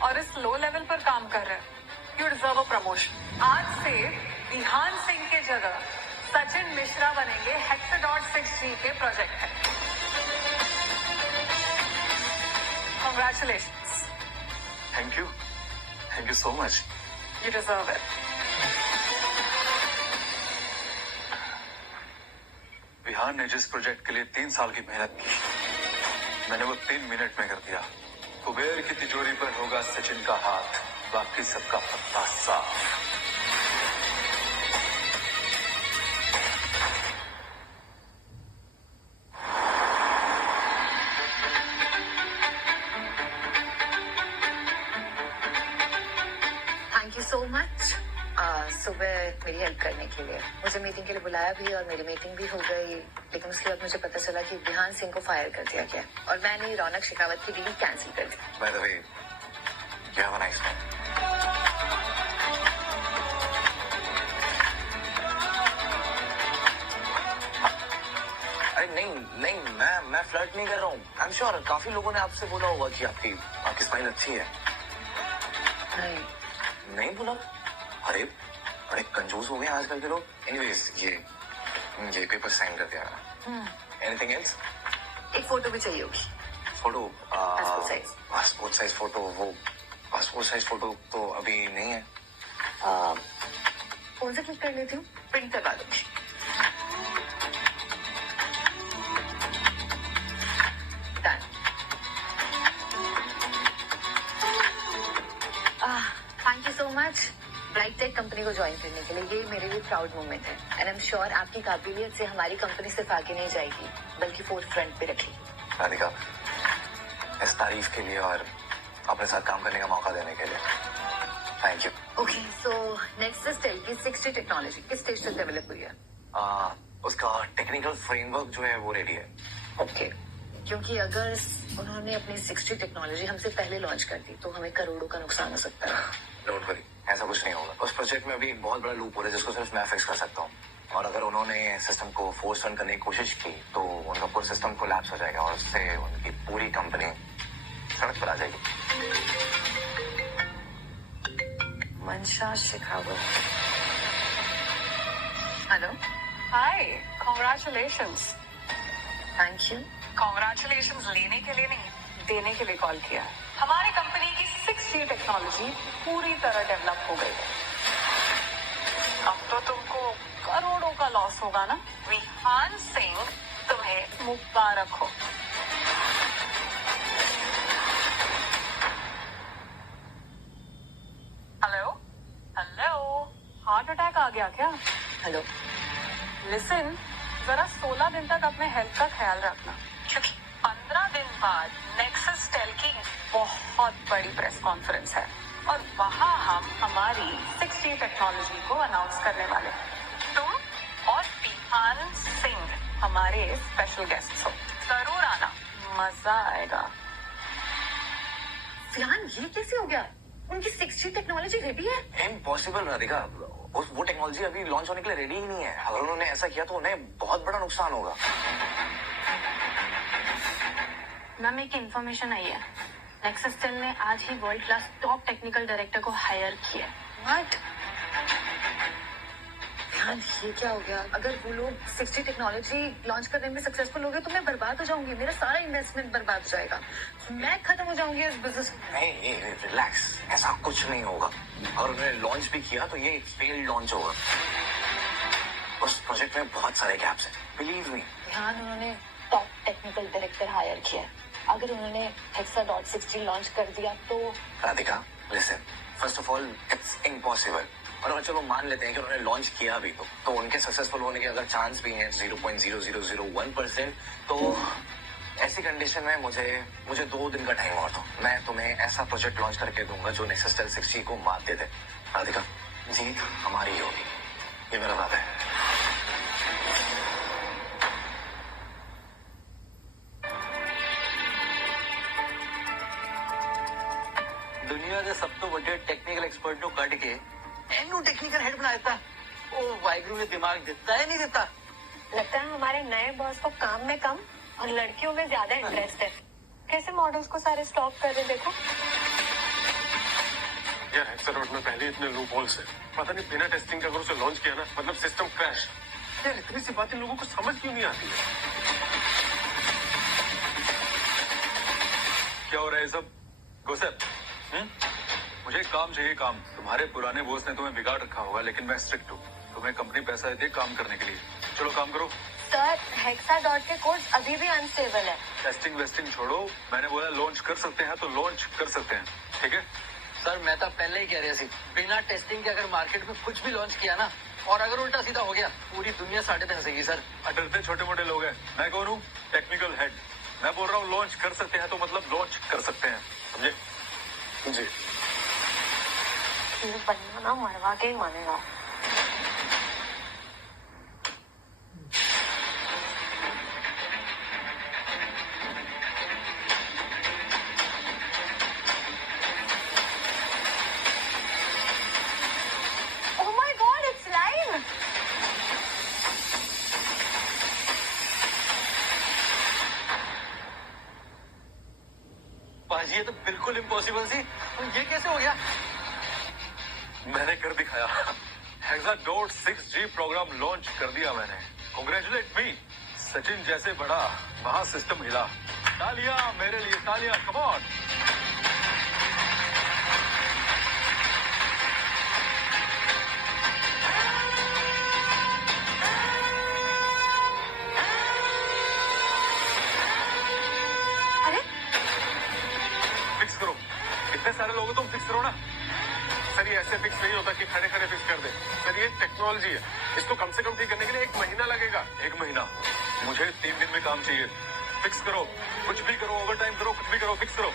और इस लो लेवल पर काम कर रहे हैं, यू डिजर्व अ प्रमोशन। आज से विहान सिंह के जगह सचिन मिश्रा बनेंगे हेक्साडॉट 6G के प्रोजेक्ट है। Congratulations. Thank you so much. You deserve it. Vihan ने जिस प्रोजेक्ट के लिए 3 साल की मेहनत की, मैंने वो 3 मिनट में कर दिया। कुबेर की तिजोरी पर होगा सचिन का हाथ, बाकी सबका पत्ता साफ। थैंक यू सो मच सुबह मेरी हेल्प करने के लिए। मुझे मीटिंग के लिए बुलाया भी और मेरी मीटिंग भी हो गई, लेकिन उसके बाद मुझे पता चला कि विहान सिंह को फायर कर दिया गया और मैंने रौनक शेखावत की डील कैंसिल कर दी। By the way, you have a nice day. अरे नहीं नहीं, मैं फ्लर्ट नहीं कर रहा हूँ। आई एम श्योर काफी लोगों ने आपसे बोला होगा कि आपकी स्माइल अच्छी है। नहीं, नहीं बोला? अरे बड़े कंजूस हो गए आजकल के लोग। एनीवेज ये पेपर साइन कर दिया। Anything else? एक फोटो भी चाहिए होगी। Photo? Passport size. Passport size photo? वो पासपोर्ट साइज फोटो तो अभी नहीं है। फोन से क्लिक कर लेती हूँ, प्रिंट करवा दूंगी। Done. Thank you so much. Bright tech company को ज्वाइन करने के लिए। ये मेरे लिए प्राउड मोमेंट है एंड आई एम श्योर आपकी काबिलियत से हमारी कंपनी सिर्फ आगे नहीं जाएगी बल्कि फोर्थ फ्रंट पे रखेगी। राधिका, इस तारीफ के लिए और अपने साथ काम करने का मौका देने के लिए thank you. Okay, so Nexus Tel की 6G टेक्नोलॉजी किस स्टेज तक डेवलप हुई है? उसका टेक्निकल फ्रेमवर्क जो है वो रेडी है। ओके, क्योंकि अगर उन्होंने अपनी 6G टेक्नोलॉजी हमसे पहले लॉन्च कर दी तो हमें करोड़ों का नुकसान हो सकता है। डोंट वरी, ऐसा कुछ नहीं होगा। उस प्रोजेक्ट में अभी एक बहुत बड़ा लूप हो रहा है जिसको सिर्फ मैं फिक्स कर सकता हूँ, और अगर उन्होंने सिस्टम को फोर्स रन करने की कोशिश की तो उनका पूरा सिस्टम कोलैप्स हो जाएगा और उससे उनकी पूरी कंपनी सड़क पर आ जाएगी। मंशा Shekhawat. Hello, hi, congratulations. Thank you. Congratulations लेने के लिए नहीं, देने के लिए कॉल किया। हमारी कंपनी की 6G टेक्नोलॉजी पूरी तरह डेवलप हो गई है। अब तो तुमको करोड़ों का लॉस होगा ना। विहान सिंह, तुम्हें मुबारक हो। हेलो हेलो, हार्ट अटैक आ गया क्या? हेलो, लिसन, जरा 16 दिन तक अपने हेल्थ का ख्याल रखना, क्योंकि 15 दिन बाद नेक्सस टेल की बहुत बड़ी प्रेस कॉन्फ्रेंस है और वहाँ हम हमारी 6G टेक्नोलॉजी को अनाउंस करने वाले हैं। तुम और विहान सिंह हमारे स्पेशल गेस्ट हो, जरूर आना, मजा आएगा। फिलहाल ये कैसे हो गया? उनकी 6G टेक्नोलॉजी रेडी है? इम्पॉसिबल राधिका, वो टेक्नोलॉजी अभी लॉन्च होने के लिए रेडी ही नहीं है। अगर उन्होंने ऐसा किया तो उन्हें बहुत बड़ा नुकसान होगा। मैम, एक इन्फॉर्मेशन आई है, नेक्सस टेल ने आज ही world class top technical director को हायर किया है। व्हाट? यार ये क्या हो गया? अगर वो लोग 6G टेक्नोलॉजी लॉन्च करने में सक्सेसफुल हो गए तो मैं बर्बाद हो जाऊंगी, मेरा सारा इन्वेस्टमेंट बर्बाद हो जाएगा, मैं खत्म हो जाऊंगी इस बिजनेस। नहीं, रिलैक्स, ऐसा कुछ नहीं होगा। और उन्होंने लॉन्च भी किया तो ये एक फेल्ड लॉन्च होगा। उस प्रोजेक्ट में बहुत सारे गैप्स हैं, बिलीव मी। ध्यान, उन्होंने टॉप टेक्निकल डायरेक्टर हायर किया है। अगर उन्होंने Hexa.6G लॉन्च कर दिया तो? Radhika, listen, first of all it's impossible. और अगर चलो मान लेते हैं कि उन्होंने लॉन्च किया भी तो उनके सक्सेसफुल होने के अगर चांस भी हैं 0.0001%, तो ऐसी कंडीशन में मुझे 2 दिन का टाइम और दो। मैं तुम्हें ऐसा प्रोजेक्ट लॉन्च करके दूंगा जो नेक्सस टेल 6G को मात दे दे। राधिका, जीत हमारी ही होगी, ये मेरा वादा है। दुनिया के सब तो बड़े टेक्निकल एक्सपर्ट को कट के एनु टेक्निकल हेड बना देता। ओ वाइगरू ने दिमाग देता है नहीं देता। लगता है हमारे नए बॉस को काम में कम और लड़कियों में ज्यादा इंटरेस्ट है। कैसे मॉडल्स को सारे स्टॉप कर रहे देखो। यार हेक्साडॉट में पहले इतने लूप होल्स है, पता नहीं बिना टेस्टिंग के अगर उसे लॉन्च किया ना, मतलब सिस्टम क्रैश। यार इतनी सी बातें लोगों को समझ क्यों नहीं आती है? क्या हो रहा है सब? गोसेप, मुझे काम चाहिए, काम। तुम्हारे पुराने बॉस ने तुम्हें बिगाड़ रखा होगा, लेकिन मैं स्ट्रिक्ट हूँ। तुम्हें कंपनी पैसा देती है काम करने के लिए। चलो काम करो। सर, हेक्साडॉट के कोड्स अभी भी अनस्टेबल है। टेस्टिंग वेस्टिंग छोड़ो, मैंने बोला लॉन्च कर सकते हैं तो लॉन्च कर सकते हैं, ठीक है? सर मैं तो पहले ही कह रहा सी, बिना टेस्टिंग के अगर मार्केट में कुछ भी लॉन्च किया ना और अगर उल्टा सीधा हो गया पूरी दुनिया साढ़े हंसेगी सर। डरते छोटे मोटे लोग हैं, मैं कौन हूँ? Technical head. मैं बोल रहा हूँ लॉन्च कर सकते हैं तो मतलब लॉन्च कर सकते हैं, समझे? जी। ये बनना ना मरवा के ही मानेगा। Oh my God, it's live! पाजी ये तो बिल्कुल इम्पॉसिबल सी, ये कैसे हो गया? मैंने कर दिखाया। हेक्साडॉट 6G प्रोग्राम लॉन्च कर दिया मैंने। कांग्रेचुलेट मी। सचिन जैसे बड़ा महा सिस्टम हिला। तालियां मेरे लिए, तालियां, कम ऑन। अरे फिक्स करो, इतने सारे लोग हो तुम, फिक्स करो ना। सर ये ऐसे फिक्स नहीं होता कि खड़े खड़े फिक्स कर दे। सर ये टेक्नोलॉजी है, इसको कम से कम ठीक करने के लिए 1 महीना लगेगा। 1 महीना? मुझे 3 दिन में काम चाहिए। फिक्स करो, कुछ भी करो, ओवर टाइम करो, कुछ भी करो, फिक्स करो।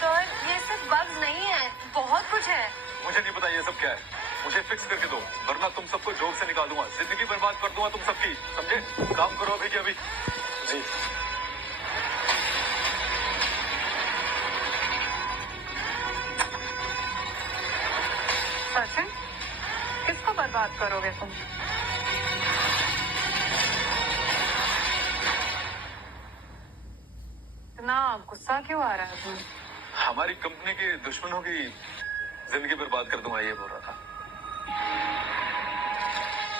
सर ये सिर्फ बग्स नहीं है, बहुत कुछ है। मुझे नहीं पता ये सब क्या है, मुझे फिक्स करके दो, वरना तुम सबको जॉब से निकाल दूंगा, जिंदगी बर्बाद कर दूंगा तुम सबकी, समझे? काम करो अभी के अभी। जी सचिन, किसको बर्बाद करोगे तुम? इतना गुस्सा क्यों आ रहा है तुम्हें? हमारी कंपनी के दुश्मनों की जिंदगी बर्बाद कर दूंगा, ये बोल रहा था।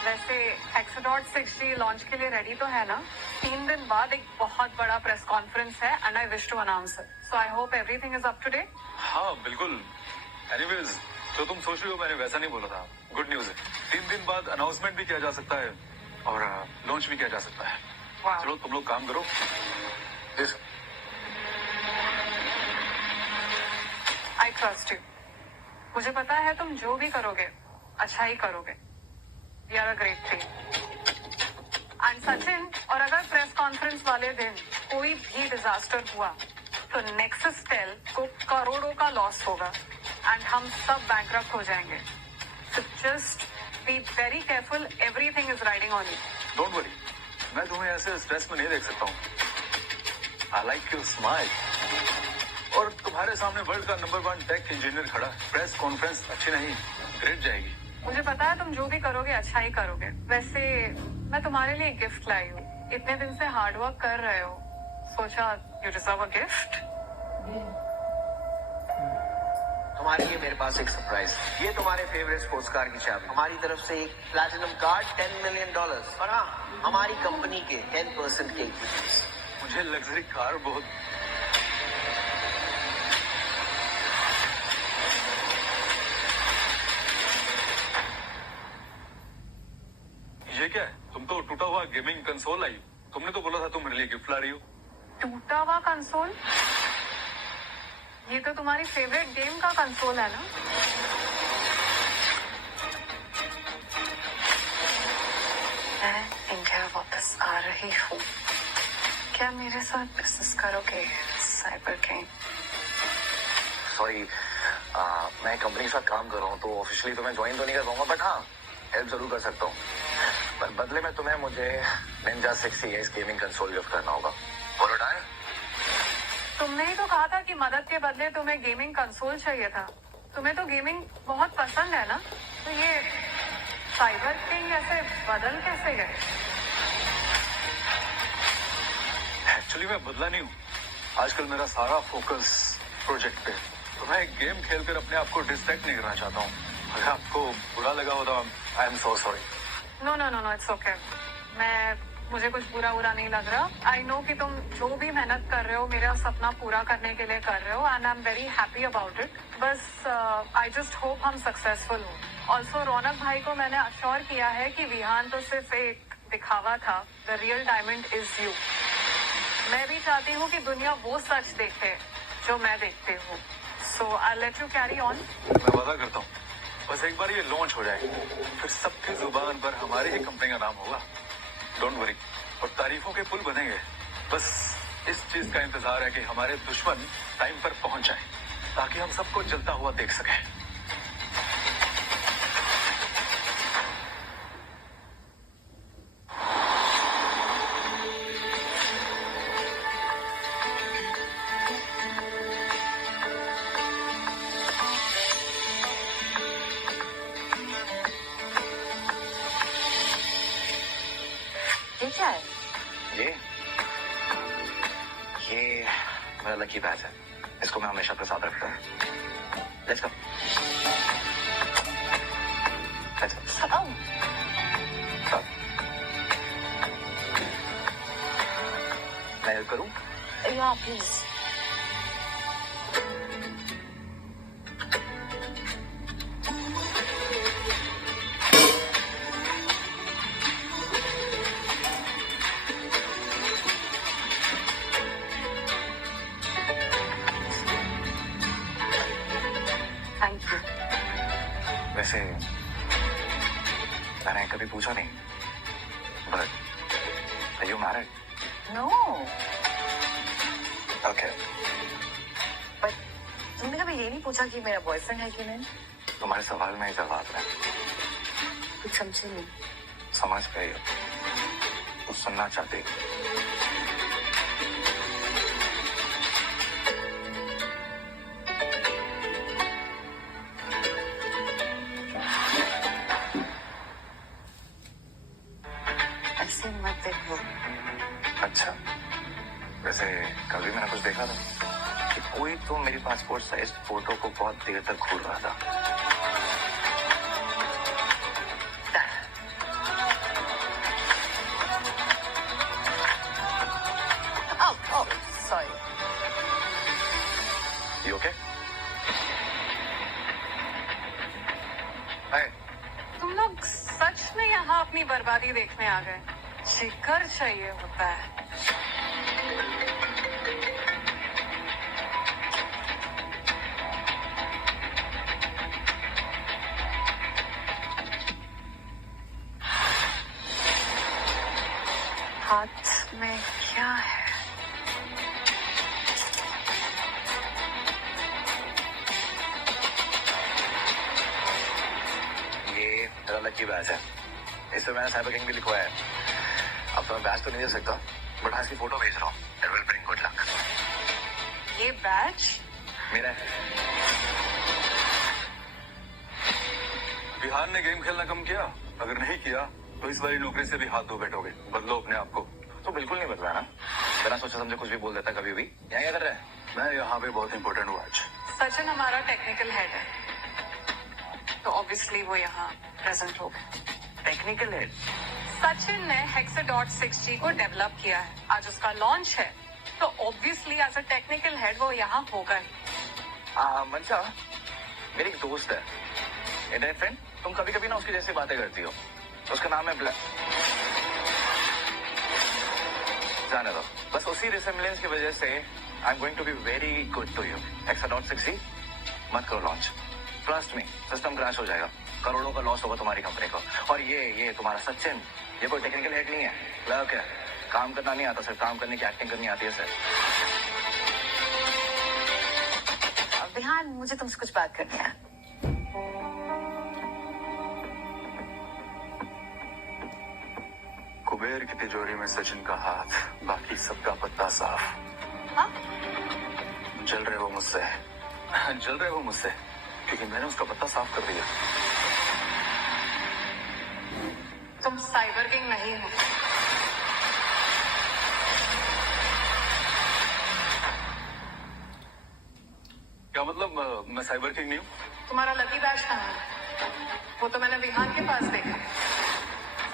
वैसे Hexadot 6G लॉन्च के लिए रेडी तो है ना? 3 दिन बाद एक बहुत बड़ा प्रेस कॉन्फ्रेंस है and I wish to announce it, so I hope everything is up to date. हाँ बिल्कुल। एनीवेज, जो तुम सोच रही हो मैंने वैसा नहीं बोला था। गुड न्यूज है, 3 दिन बाद अनाउंसमेंट भी किया जा सकता है और लॉन्च भी किया जा सकता है। Wow. चलो तुम लोग काम करो। Yes. I trust you. मुझे पता है तुम जो भी करोगे अच्छा ही करोगे। You are a great team. And Sachin, और अगर प्रेस कॉन्फ्रेंस वाले दिन कोई भी डिजास्टर हुआ तो नेक्ससटेल को करोड़ों का लॉस होगा एंड हम सब बैंकरप्ट हो जाएंगे। So just be very careful, everything is riding on you. Don't worry, मैं तुम्हें ऐसे स्ट्रेस में नहीं देख सकता हूँ। I like your smile. और तुम्हारे सामने वर्ल्ड का नंबर 1 टेक इंजीनियर खड़ा। प्रेस कॉन्फ्रेंस अच्छी नहीं, ग्रेट जाएगी। मुझे पता है तुम जो भी करोगे अच्छा ही करोगे। वैसे मैं तुम्हारे लिए गिफ्ट लाई हूँ। इतने दिन से हार्ड वर्क कर रहे हो, सोचा यू डिजर्व अ गिफ्ट। तुम्हारे लिए मेरे पास एक सरप्राइज। ये तुम्हारे फेवरेट स्पोर्ट्स कार की चाबी, हमारी तरफ से एक प्लैटिनम कार्ड, $10 मिलियन, और हाँ, हमारी कंपनी के 10% के इक्विटीज। मुझे लग्जरी कार बहुत। ये क्या है? तुम तो टूटा हुआ गेमिंग कंसोल आई। तुमने तो बोला था तुम मेरे लिए गिफ्ट ला रही हो। टूटा हुआ कंसोल? ये तो तुम्हारी फेवरेट गेम का कंसोल है ना? मैं इंडिया वापस आ रही हूँ। क्या मेरे साथ बिजनेस करोगे साइबर किंग? सॉरी, मैं कंपनी के साथ काम कर रहा हूँ तो ऑफिशियली तुम्हें ज्वाइन तो नहीं कर पाऊंगा, बट हाँ हेल्प जरूर कर सकता हूँ। पर बदले में तुम्हें मुझे Ninja 6 गेमिंग कंसोल गिफ्ट करना होगा। बोलो डन? तुमने ही तो कहा था कि मदद के बदले तुम्हें गेमिंग कंसोल चाहिए था। तुम्हें तो गेमिंग बहुत पसंद है ना, तो ये साइबर किंग ऐसे बदल कैसे गए? एक्चुअली मैं बदला नहीं हूँ। आजकल मेरा सारा फोकस प्रोजेक्ट पे है। तो मैं गेम खेलकर अपने आप को डिस्ट्रैक्ट नहीं करना चाहता हूँ। अगर आपको बुरा लगा हो तो I am so sorry. No no no no, it's okay. मुझे कुछ बुरा नहीं लग रहा। आई नो कि तुम जो भी मेहनत कर रहे हो मेरा सपना पूरा करने के लिए कर रहे हो and I am very happy about it. बस आई जस्ट होप हम सक्सेसफुल हो। ऑल्सो रौनक भाई को मैंने अश्योर किया है कि विहान तो सिर्फ एक दिखावा था, the real diamond is you. मैं भी चाहती हूँ कि दुनिया वो सच देखे जो मैं देखती हूँ। So I let you carry on. मैं वादा करता हूँ बस एक बार ये लॉन्च हो जाए, फिर सबकी जुबान पर हमारी ही कंपनी का नाम होगा। डोंट वरी, और तारीफों के पुल बनेंगे। बस इस चीज का इंतजार है कि हमारे दुश्मन टाइम पर पहुंच जाएं, ताकि हम सबको जलता हुआ देख सकें। ये क्या है? ये मेरा लकी बैच है, इसको मैं हमेशा अपने साथ रखता हूँ। Let's go. मैं हेल्प करूँ? या प्लीज। Thank you. वैसे मैंने कभी पूछा नहीं, but are you married? No, okay. But तुमने कभी ये नहीं पूछा कि मेरा बॉयफ्रेंड है कि नहीं? तुम्हारे सवाल में ही जवाब है। कुछ समझे नहीं। समझ गई हो, तो सुनना चाहती हो। ऐसे मत देखो। अच्छा, वैसे कभी मैंने कुछ देखा था कि कोई तो मेरी पासपोर्ट साइज फोटो को बहुत देर तक घूर रहा था। Oh, sorry. You okay? Hey, तुम लोग सच में यहाँ अपनी बर्बादी देखने आ गए? जिगर चाहिए होता है। हाथ में क्या है? ये मेरा लकी बैच है। इस पे मैंने साइबर किंग भी लिखवाया है। अब तो मैं बैच तो नहीं दे सकता, बट हाँ इसकी फोटो भेज रहा हूँ। It will bring good luck. ये बैच मेरा है। बिहार ने गेम खेलना कम किया? अगर नहीं किया तो इस वाली नौकरी से भी हाथ धो बैठोगे। बदलो अपने आप को। तो बिल्कुल नहीं बदला ना, बिना सोचे समझे कुछ भी बोल देता कभी भी। यहाँ क्या कर रहे हैं? मैं यहाँ पे बहुत इंपॉर्टेंट हूँ आज। सचिन हमारा टेक्निकल हेड है, तो ऑब्वियसली वो यहाँ प्रेजेंट होगा। Technical head? सचिन ने Hexadot6G को डेवलप किया है। आज उसका लॉन्च है, तो obviously as a technical head वो यहाँ होगा ही। मंशा, मेरी एक दोस्त है, इंटरनेट फ्रेंड। तुम कभी कभी ना उसकी जैसी बातें करती हो। उसका नाम है जाने दो। बस उसी रिसेम्बलेंस की वजह से I am going to be very good to you. Hexadot6G मत करो launch. Trust me, system crash हो जाएगा। करोड़ों का लॉस होगा तुम्हारी कंपनी को। और ये तुम्हारा सचिन, ये कोई टेक्निकल हेड नहीं है। क्लर्क है। काम करना नहीं आता, सिर्फ काम करने की एक्टिंग करनी आती है सर। विहान, मुझे तुमसे कुछ बात करनी है। कुबेर की तिजोरी में सचिन का हाथ, बाकी सबका पत्ता साफ। हाँ? जल रहे हो मुझसे? जल रहे हो मुझसे क्योंकि मैंने उसका पत्ता साफ कर दिया। तुम साइबर किंग नहीं हो। क्या मतलब मैं साइबर किंग नहीं हूँ? तुम्हारा लकी बैच कहाँ है? वो तो मैंने विहान के पास देखा।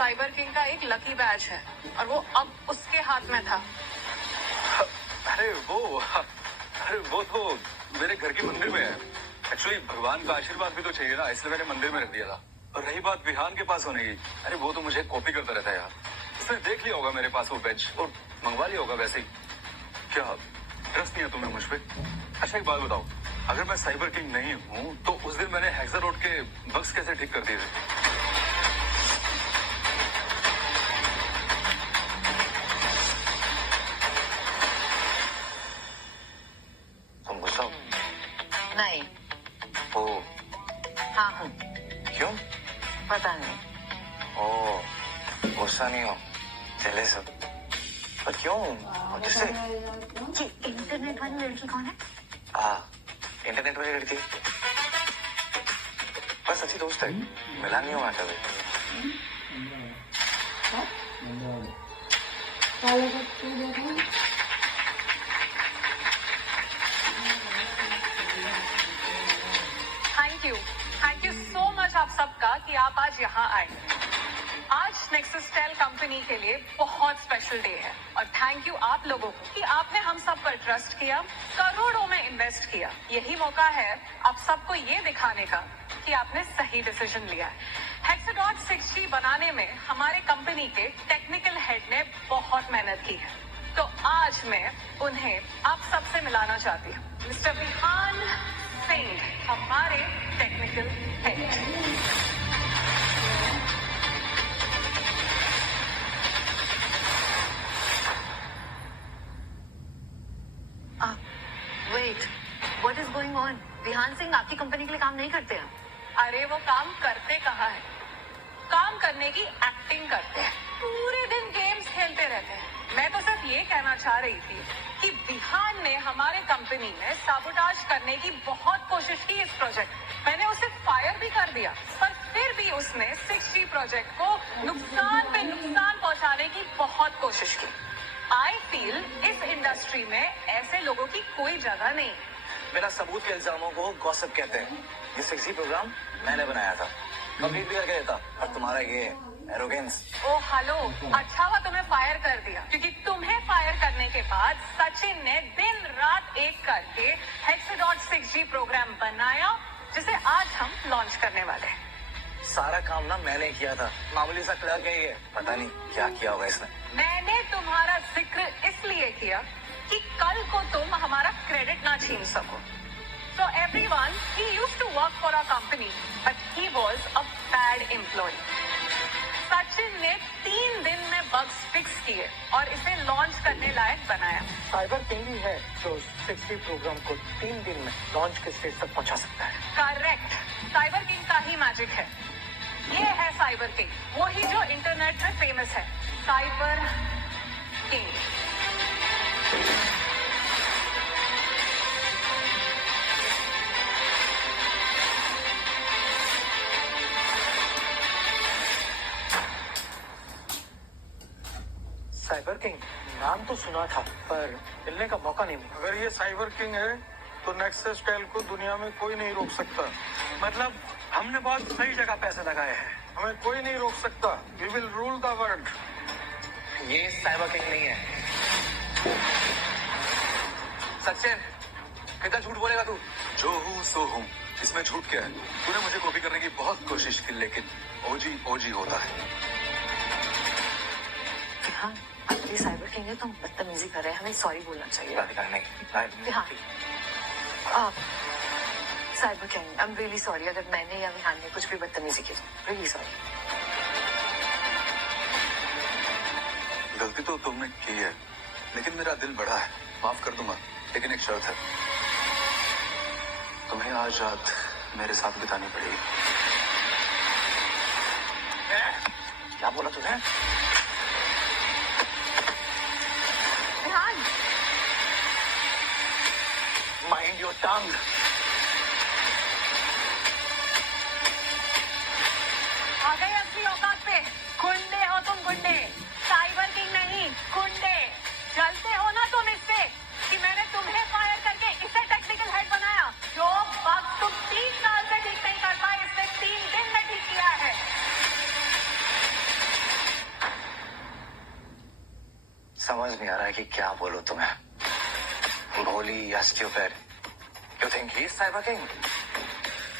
साइबर किंग का एक लकी बैच है और वो अब उसके हाथ में था। अरे वो तो मेरे घर के मंदिर में है। एक्चुअली भगवान का आशीर्वाद भी तो चाहिए ना, इसलिए मैंने मंदिर में रख दिया था। और रही बात विहान के पास होने की, अरे वो तो मुझे कॉपी करता रहता है यार। उसने देख लिया होगा मेरे पास वो बैच और मंगवा लिया होगा वैसे ही। क्या ट्रस्ट नहीं है तुम्हें मुझ पे? अच्छा एक बात बताओ, अगर मैं साइबर किंग नहीं हूँ तो उस दिन मैंने हेक्साडॉट के बग्स कैसे ठीक कर दिए थे? तुम गुस्सा हो? नहीं। ओ, हाँ हूँ। क्यों? पता नहीं। ओ, गुस्सा नहीं हो, चले सब। पर क्यों? और किससे? ये इंटरनेट वाली लड़की कौन है? इंटरनेट वाली लड़की बस अच्छी दोस्त है, मिला नहीं हुआ कभी। थैंक यू सो मच आप सबका कि आप आज यहाँ आए। आज नेक्सस्टेल कंपनी के लिए बहुत स्पेशल डे है और थैंक यू आप लोगों को कि आपने हम सब पर ट्रस्ट किया, करोड़ों में इन्वेस्ट किया। यही मौका है आप सबको ये दिखाने का कि आपने सही डिसीजन लिया है। Hexadot6G बनाने में हमारे कंपनी के टेक्निकल हेड ने बहुत मेहनत की है, तो आज मैं उन्हें आप सबसे मिलाना चाहती हूँ। मिस्टर विहान सिंह, हमारे technical head. Wait, what is going on? Vihaan Singh आपकी कंपनी के लिए काम नहीं करते हैं? अरे वो काम करते कहाँ है? काम करने की एक्टिंग करते हैं, पूरे दिन गेम्स खेलते रहते हैं। मैं तो सिर्फ ये कहना चाह रही थी कि विहान ने हमारे कंपनी में साबोटाज करने की बहुत कोशिश की इस प्रोजेक्ट। मैंने उसे फायर भी कर दिया, पर फिर भी उसने 6G प्रोजेक्ट को नुकसान पे नुकसान पहुंचाने की बहुत कोशिश की। आई फील इस इंडस्ट्री में ऐसे लोगों की कोई जगह नहीं। बिना सबूत के इल्जामों को गॉसिप कहते हैं। ये 6G प्रोग्राम मैंने बनाया था, कंप्लीट भी करके देता, और तुम्हारा ये एरोगेंस। ओ हेलो, अच्छा हुआ तुम्हें फायर कर दिया, क्योंकि तुम्हें फायर करने के बाद सचिन ने दिन रात एक करके हेक्साडॉट 6G प्रोग्राम बनाया, जिसे आज हम लॉन्च करने वाले हैं। सारा काम ना मैंने किया था, मामूली सा क्लर्क है ये, पता नहीं क्या किया होगा इसने। मैंने तुम्हारा जिक्र इसलिए किया कि कल को तुम हमारा क्रेडिट ना छीन सको। So everyone, he used to work for our company, but he was a bad employee. Sachin ने 3 दिन में बग्स फिक्स किए और इसे लॉन्च करने लायक बनाया। साइबर किंग ही है जो 6G प्रोग्राम को 3 दिन में लॉन्च के स्टेज तक पहुंचा सकता है। करेक्ट, साइबर किंग का ही मैजिक है। ये है साइबर किंग, वो ही जो इंटरनेट में फेमस है, साइबर किंग। साइबर किंग नाम तो सुना था, पर मिलने का मौका नहीं मिला। अगर ये साइबर किंग है तो नेक्सस टेल को दुनिया में कोई नहीं रोक सकता। मतलब हमने बहुत सही जगह पैसे लगाए हैं। हमें कोई नहीं रोक सकता। We will rule the world. ये साइबर किंग नहीं है। सचिन, कितना झूठ बोलेगा तू? जो हूँ सो हूँ, इसमें झूठ क्या है? तूने मुझे कॉपी करने की बहुत कोशिश की, लेकिन ओजी ओजी होता है। हाँ, ये साइबर किंग है तो हम बदतमीजी कर रहे हैं, हमें सॉरी बोलना चाहिए। राधिका नहीं, हाँ, cyber king, I am really sorry अगर मैंने या विहान ने कुछ भी बदतमीजी की, रियली सॉरी। गलती तो तुमने की है, लेकिन मेरा दिल बड़ा है, माफ कर दूंगा, लेकिन एक शर्त है, तुम्हें आज रात मेरे साथ बितानी पड़ेगी। क्या बोला तूने? Vihan, mind your tongue. आ गए अपनी औकात पे। गुंडे हो तुम, गुंडे, साइबर किंग नहीं, गुंडे। जलते हो ना तुम इससे कि मैंने तुम्हें फायर करके इसे टेक्निकल हेड बनाया। जो बग तुम 3 साल से ठीक नहीं कर पाए, इसने 3 दिन में ठीक किया है। समझ नहीं आ रहा है कि क्या बोलूं तुम्हें, भोली या stupid. You think he is cyber king?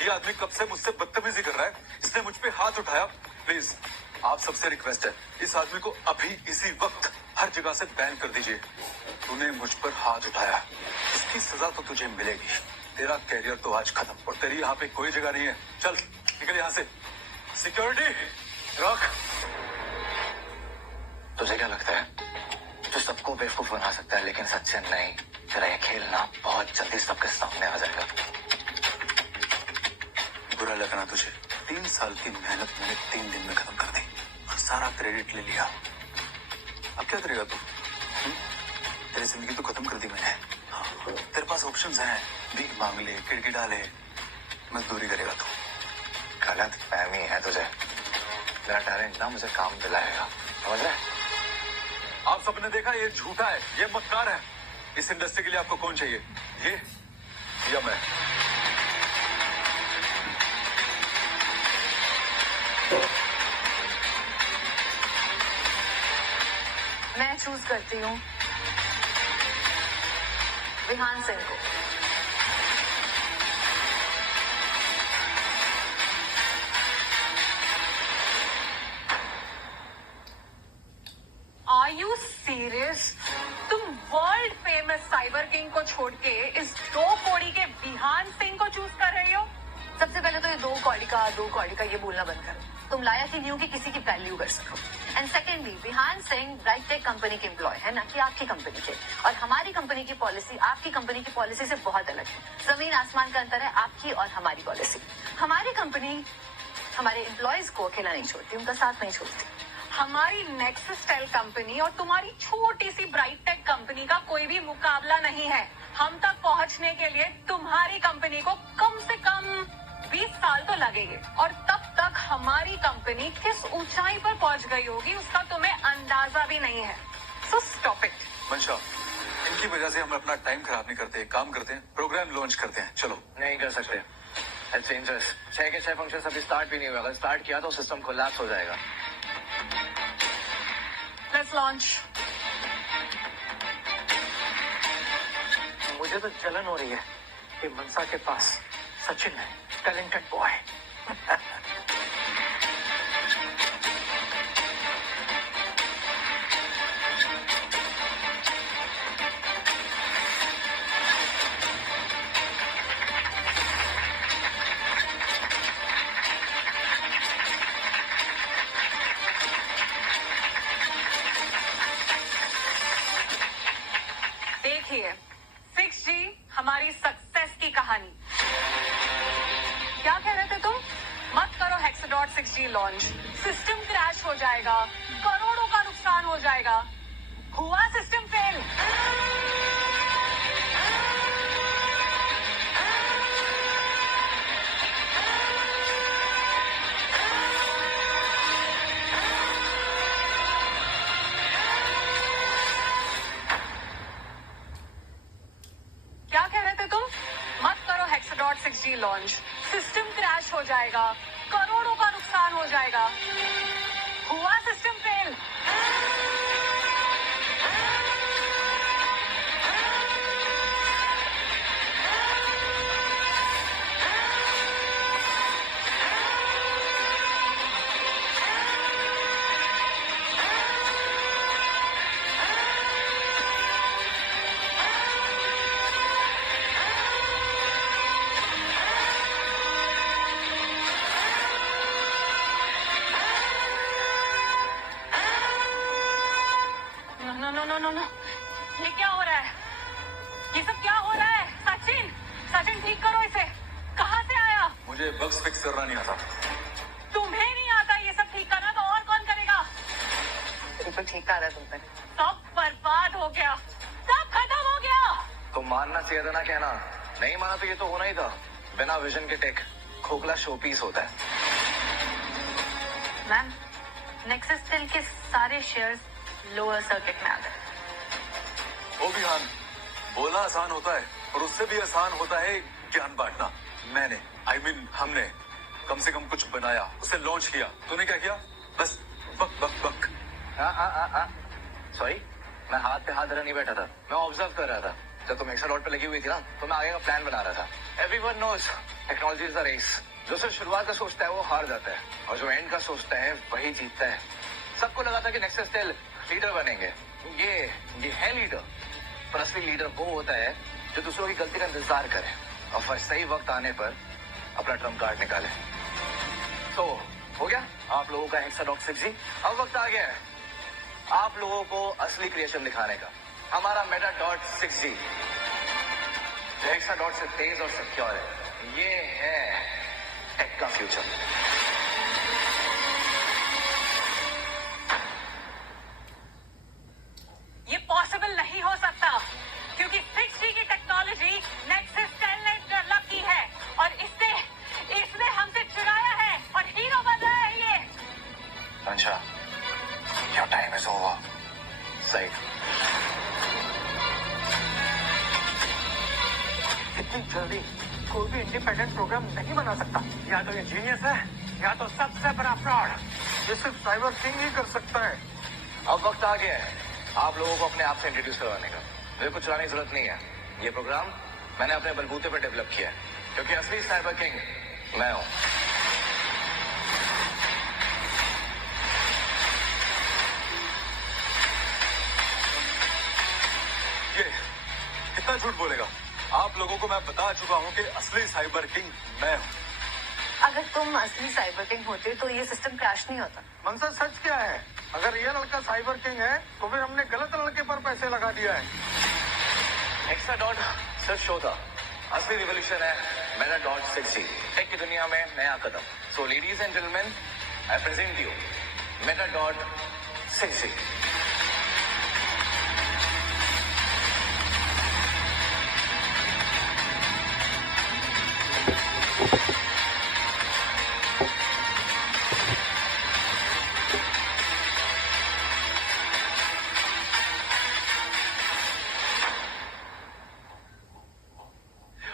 ये आदमी कब से मुझसे बदतमीजी कर रहा है, इसने मुझ पे हाथ उठाया। प्लीज, आप सबसे रिक्वेस्ट है, इस आदमी को अभी इसी वक्त हर जगह से बैन कर दीजिए। तूने मुझ पर हाथ उठाया, इसकी सजा तो तुझे मिलेगी। तेरा कैरियर तो आज खत्म, और तेरी यहाँ पे कोई जगह नहीं है। चल निकल यहाँ से। सिक्योरिटी रख। तुझे क्या लगता है तू सबको बेवकूफ बना सकता है, लेकिन सचिन नहीं। तेरा ये खेल ना बहुत जल्दी सबके सामने आ जाएगा। बुरा लगा तुझे? 3 साल की मेहनत मैंने 3 दिन में खत्म कर दी और सारा क्रेडिट ले लिया। अब क्या करेगा तू? तेरी जिंदगी तो खत्म कर दी मैंने। हाँ, तेरे पास ऑप्शंस हैं, भीख मांग ले, खिड़की डाले, मजदूरी करेगा तू। गलत फहमी है तुझे। मेरा टैलेंट ना मुझे काम दिलाएगा, समझ रहे? आप सबने देखा, ये झूठा है, ये मक्कार है। इस इंडस्ट्री के लिए आपको कौन चाहिए, ये या मैं? मैं चूज करती हूँ विहान सिंह को। Are you serious? तुम वर्ल्ड फेमस तुम इस साइबर किंग को छोड़ के इस 2 कौड़ी के विहान सिंह को चूज कर रही हो? सबसे पहले तो ये 2 कौड़ी का ये बोलना बंद करो। तुम लायक ही नहीं हो कि किसी की वैल्यू कर सको। And secondly, Vihaan Singh bright tech company के एम्प्लॉय है, ना कि आपकी कंपनी के। और हमारी कंपनी की पॉलिसी आपकी कंपनी की पॉलिसी से बहुत अलग है। जमीन आसमान का अंतर है आपकी और हमारी पॉलिसी। हमारी कंपनी हमारे एम्प्लॉयज को अकेला नहीं छोड़ती, उनका साथ नहीं छोड़ती। हमारी नेक्सस टेल कंपनी और तुम्हारी छोटी सी ब्राइट टेक कंपनी का कोई भी मुकाबला नहीं है। हम तक पहुंचने के लिए तुम्हारी कंपनी को कम से कम 20 साल तो लगेंगे, और तब तक हमारी कंपनी किस ऊंचाई पर पहुंच गई होगी उसका तुम्हें अंदाजा भी नहीं है। So stop it. मंशा, इनकी वजह से हम अपना टाइम खराब नहीं करते, काम करते हैं, प्रोग्राम लॉन्च करते हैं। चलो। नहीं कर सकते, इट्स डेंजरस। 6 के 6 फंक्शन अभी स्टार्ट भी नहीं हुआ। अगर स्टार्ट किया तो सिस्टम कोलैप्स हो जाएगा। Let's launch. मुझे तो जलन हो रही है कि मनसा के पास सचिन है, टैलेंटेड बॉय। देखिए 6G हमारी सक्सेस की कहानी। क्या कह रहे थे तुम? मत करो हेक्साडॉट 6G लॉन्च, सिस्टम क्रैश हो जाएगा, करोड़ों का नुकसान हो जाएगा। हुआ सिस्टम फेल। क्या कह रहे थे तुम? मत करो हेक्साडॉट 6G लॉन्च, सिस्टम क्रैश हो जाएगा, करोड़ों का नुकसान हो जाएगा। हुआ सिस्टम फेल। नो, ये क्या हो रहा है? ये सब क्या हो रहा है? सचिन ठीक करो इसे। कहाँ से आया? मुझे बग्स फिक्स करना नहीं आता। तुम्हें नहीं आता ये सब ठीक करना, तो और कौन करेगा? बिल्कुल ठीक आ रहा है तुम पे। सब बर्बाद हो गया, सब खत्म हो गया। तो मानना चाहिए था ना, कहना नहीं माना तो ये तो होना ही था। बिना विजन के टेक खोखला शो पीस होता है। मैम, नेक्सस टेल के सारे शेयर्स लोअर सर्किट में आ गए। ओ विहान, बोलना आसान होता है और उससे भी आसान होता है ज्ञान बांटना। मैंने हमने कम से कम कुछ बनाया, उसे लॉन्च किया। तूने क्या किया? बस बक बक बक। सॉरी, मैं हाथ पे हाथ धरा नहीं बैठा था, मैं ऑब्जर्व कर रहा था। जब तुम हेक्साडॉट पे लगी हुई थी ना, तो मैं आगे का प्लान बना रहा था। Everyone knows technology is the race. जो सिर्फ शुरुआत का सोचता है वो हार जाता है, और जो एंड का सोचता है वही जीतता है। सबको लगा था कि नेक्सस टेल लीडर बनेंगे। ये है लीडर, पर असली लीडर वो होता है जो दूसरों की गलती का इंतजार करे और फिर सही वक्त आने पर अपना ट्रम्प कार्ड निकाले। तो हो गया आप लोगों का हेक्साडॉट 6G। अब वक्त आ गया है आप लोगों को असली क्रिएशन दिखाने का। हमारा मेटाडॉट 6G जो हेक्साडॉट से तेज और सिक्योर है। ये है टेक का फ्यूचर। ये पॉसिबल नहीं हो सकता, क्योंकि 6G की टेक्नोलॉजी नेक्सस टेल ने डेवलप की है, और इसने हमसे चुराया है और हीरो बनाया है ये। मंशा, योर टाइम इज ओवर। सही। इतनी जल्दी कोई भी इंडिपेंडेंट प्रोग्राम नहीं बना सकता। या तो ये जीनियस है, या तो सबसे बड़ा फ्रॉड। ये सिर्फ साइबर किंग ही कर सकता है। अब वक्त आ गया है आप लोगों को अपने आप से इंट्रोड्यूस करवाने का। मुझे कुछ चलाने की जरूरत नहीं है। ये प्रोग्राम मैंने अपने बलबूते पर डेवलप किया है, क्योंकि असली साइबर किंग मैं हूं। कितना झूठ बोलेगा? आप लोगों को मैं बता चुका हूँ कि असली साइबर किंग मैं हूँ। अगर तुम असली साइबर किंग होते तो ये सिस्टम क्रैश नहीं होता। मनसा सच क्या है? अगर ये लड़का साइबर किंग है तो फिर हमने गलत लड़के पर पैसे लगा दिया है। एक्स्ट्रा डॉट सच शो था, असली रिवॉल्यूशन है मेरा डॉट 6G, टेक की दुनिया में नया कदम। So ladies and gentleman, I present you Meta dot 6G।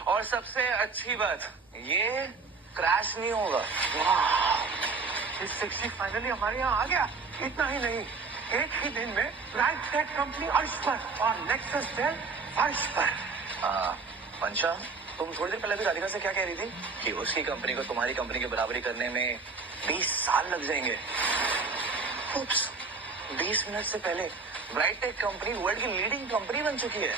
और सबसे अच्छी बात, ये क्रैश नहीं होगा। इस 6G फाइनली हमारे यहाँ आ गया। इतना ही नहीं, एक ही दिन में ब्राइट टेक कंपनी अर्श पर और नेक्सस डेल फर्श पर। पंचा, तुम थोड़ी देर पहले भी राधिका से क्या कह रही थी कि उसकी कंपनी को तुम्हारी कंपनी की बराबरी करने में 20 साल लग जाएंगे। उप्स, 20 मिनट से पहले ब्राइट टेक कंपनी वर्ल्ड की लीडिंग कंपनी बन चुकी है।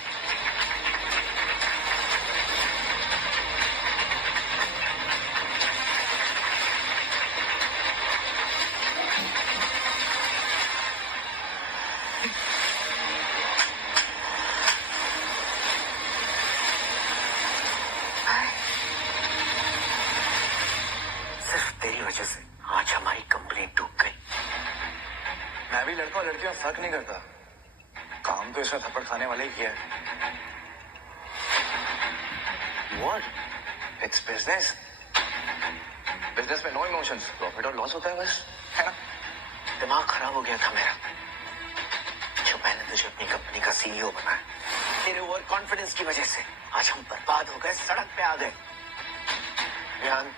सिर्फ तेरी वजह से आज हमारी कंपनी डूब गई। मैं भी लड़का और लड़कियों में फर्क नहीं करता, काम तो इसमें थप्पड़ खाने वाले ही किया है। What? It's business. बिजनेस में नो इमोशंस, प्रॉफिट और लॉस होता है बस, है ना? दिमाग खराब हो गया था मेरा जो मैंने तुझे अपनी कंपनी का सीईओ बनाया। तेरे ओवर कॉन्फिडेंस की वजह से आज हम बर्बाद हो गए, सड़क पे आ गए। विहान,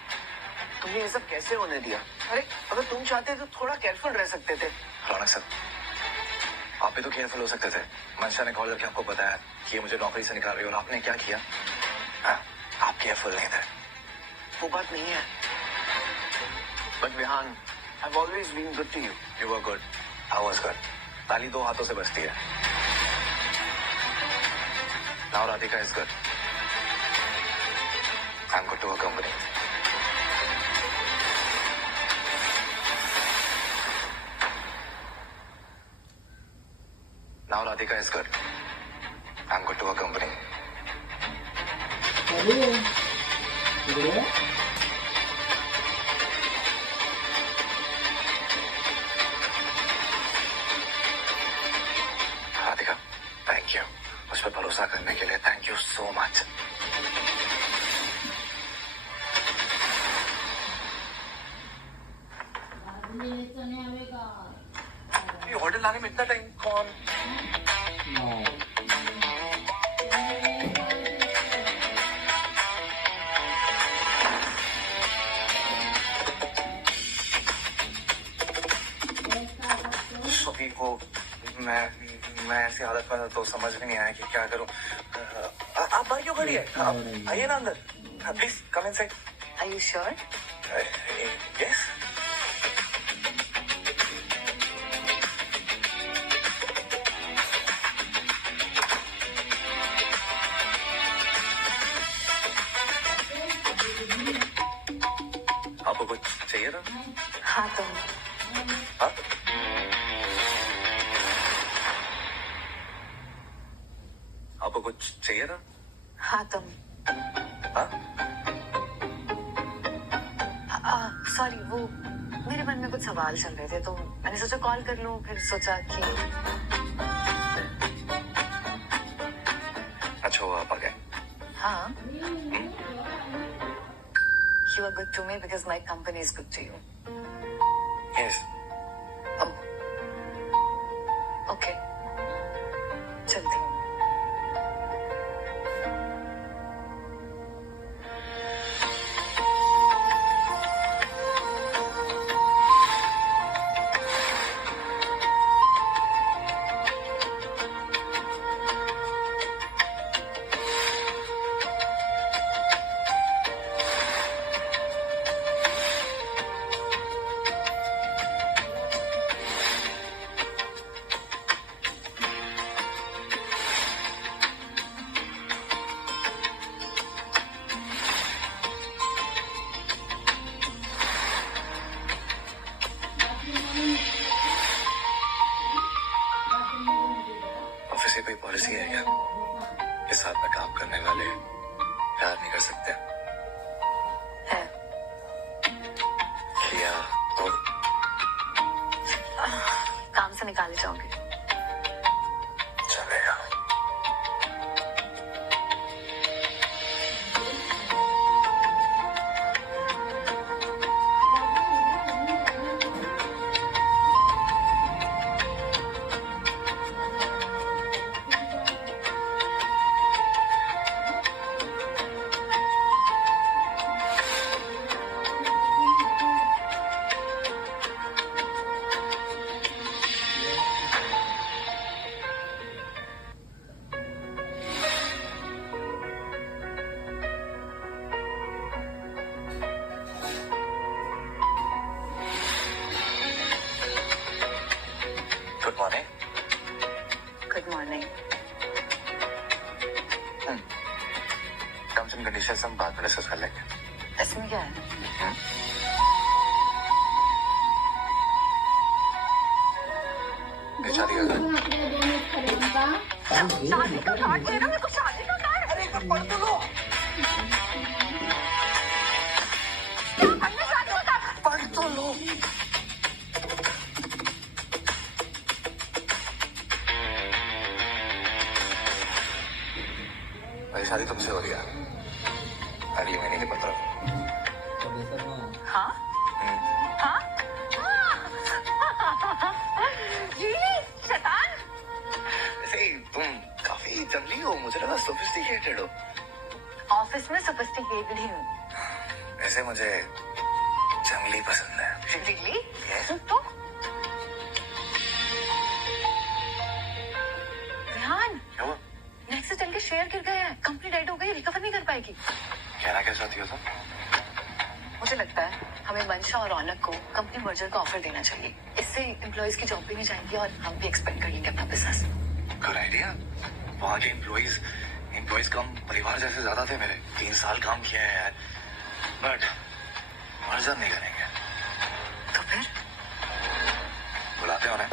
तुमने ये सब कैसे होने दिया? अरे अगर तुम चाहते तो थोड़ा केयरफुल रह सकते थे। रौनक सर, आप भी तो केयरफुल हो सकते थे। मंशा ने कॉल करके आपको बताया कि ये मुझे नौकरी से निकाल रही है और आपने क्या किया? हाँ, आप केयरफुल नहीं थे। वो बात नहीं है। But Vihaan, I've always been good to you. You were good. I was good. ताली दो हाथों से बजती है। Now Radhika is good. I'm good to her company. Now Radhika is good. I'm good to her company. Radhika, thank you. उस पर भरोसा करने के लिए thank you so much. Order लाने में इतना टाइम कौन? सभी को मैं ऐसी हालत में तो समझ में नहीं आया कि क्या करूं। आप बाहर क्यों खड़ी है? आइए ना अंदर, please come inside. Are you sure? Yes. आपको कुछ चाहिए था? हाँ तुम। हाँ? आपको कुछ चाहिए था? हाँ तुम। हाँ? सॉरी, वो मेरे मन में कुछ सवाल चल रहे थे तो मैंने सोचा कॉल कर लूं, फिर सोचा कि अच्छा हुआ आप आ गए। हाँ, you are good to me because my company is good to you. Yes. Oh. Okay. चलती हूँ। करने वाले प्यार नहीं कर सकते है। किया तो काम से निकाले जाओगे। चलेगा। Good morning. Good morning. Terms and conditions हम बाद में डिस्कस कर लेंगे। इसमें क्या है? ये शादी का घर। शादी का कार्ड दे रहा मेरे को, शादी का कार्ड। अरे एक बार पढ़ तो लो। क्या पढ़ना? शादी का कार्ड पढ़ तो लो। मेरी शादी तुमसे हो रही है अगले महीने के 15। हाँ हाँ जी शैतान। ऐसे ही तुम काफी जंगली हो, मुझे लगा सोफिस्टिकेटेड हो। ऑफिस में सोफिस्टिकेटेड ही हूँ। ऐसे मुझे जंगली पसंद है। रियली? Yes. तो रेहान, क्या हुआ? नेक्स्ट चल के शेयर गिर गए हैं, कंपनी डेड हो गई, रिकवर नहीं कर पाएगी। कहना क्या चाहती हो तुम? मुझे लगता है हमें मंशा और रौनक को कंपनी मर्जर का ऑफर देना चाहिए। इससे एम्प्लॉइज की जॉब भी नहीं जाएंगी और हम भी एक्सपेंड कर लेंगे अपना बिजनेस। Good idea. वहाँ के एम्प्लॉइज कम परिवार जैसे ज्यादा थे मेरे। 3 साल काम किया है यार, बट मर्जर नहीं करेंगे। तो फिर बुलाते हो ना?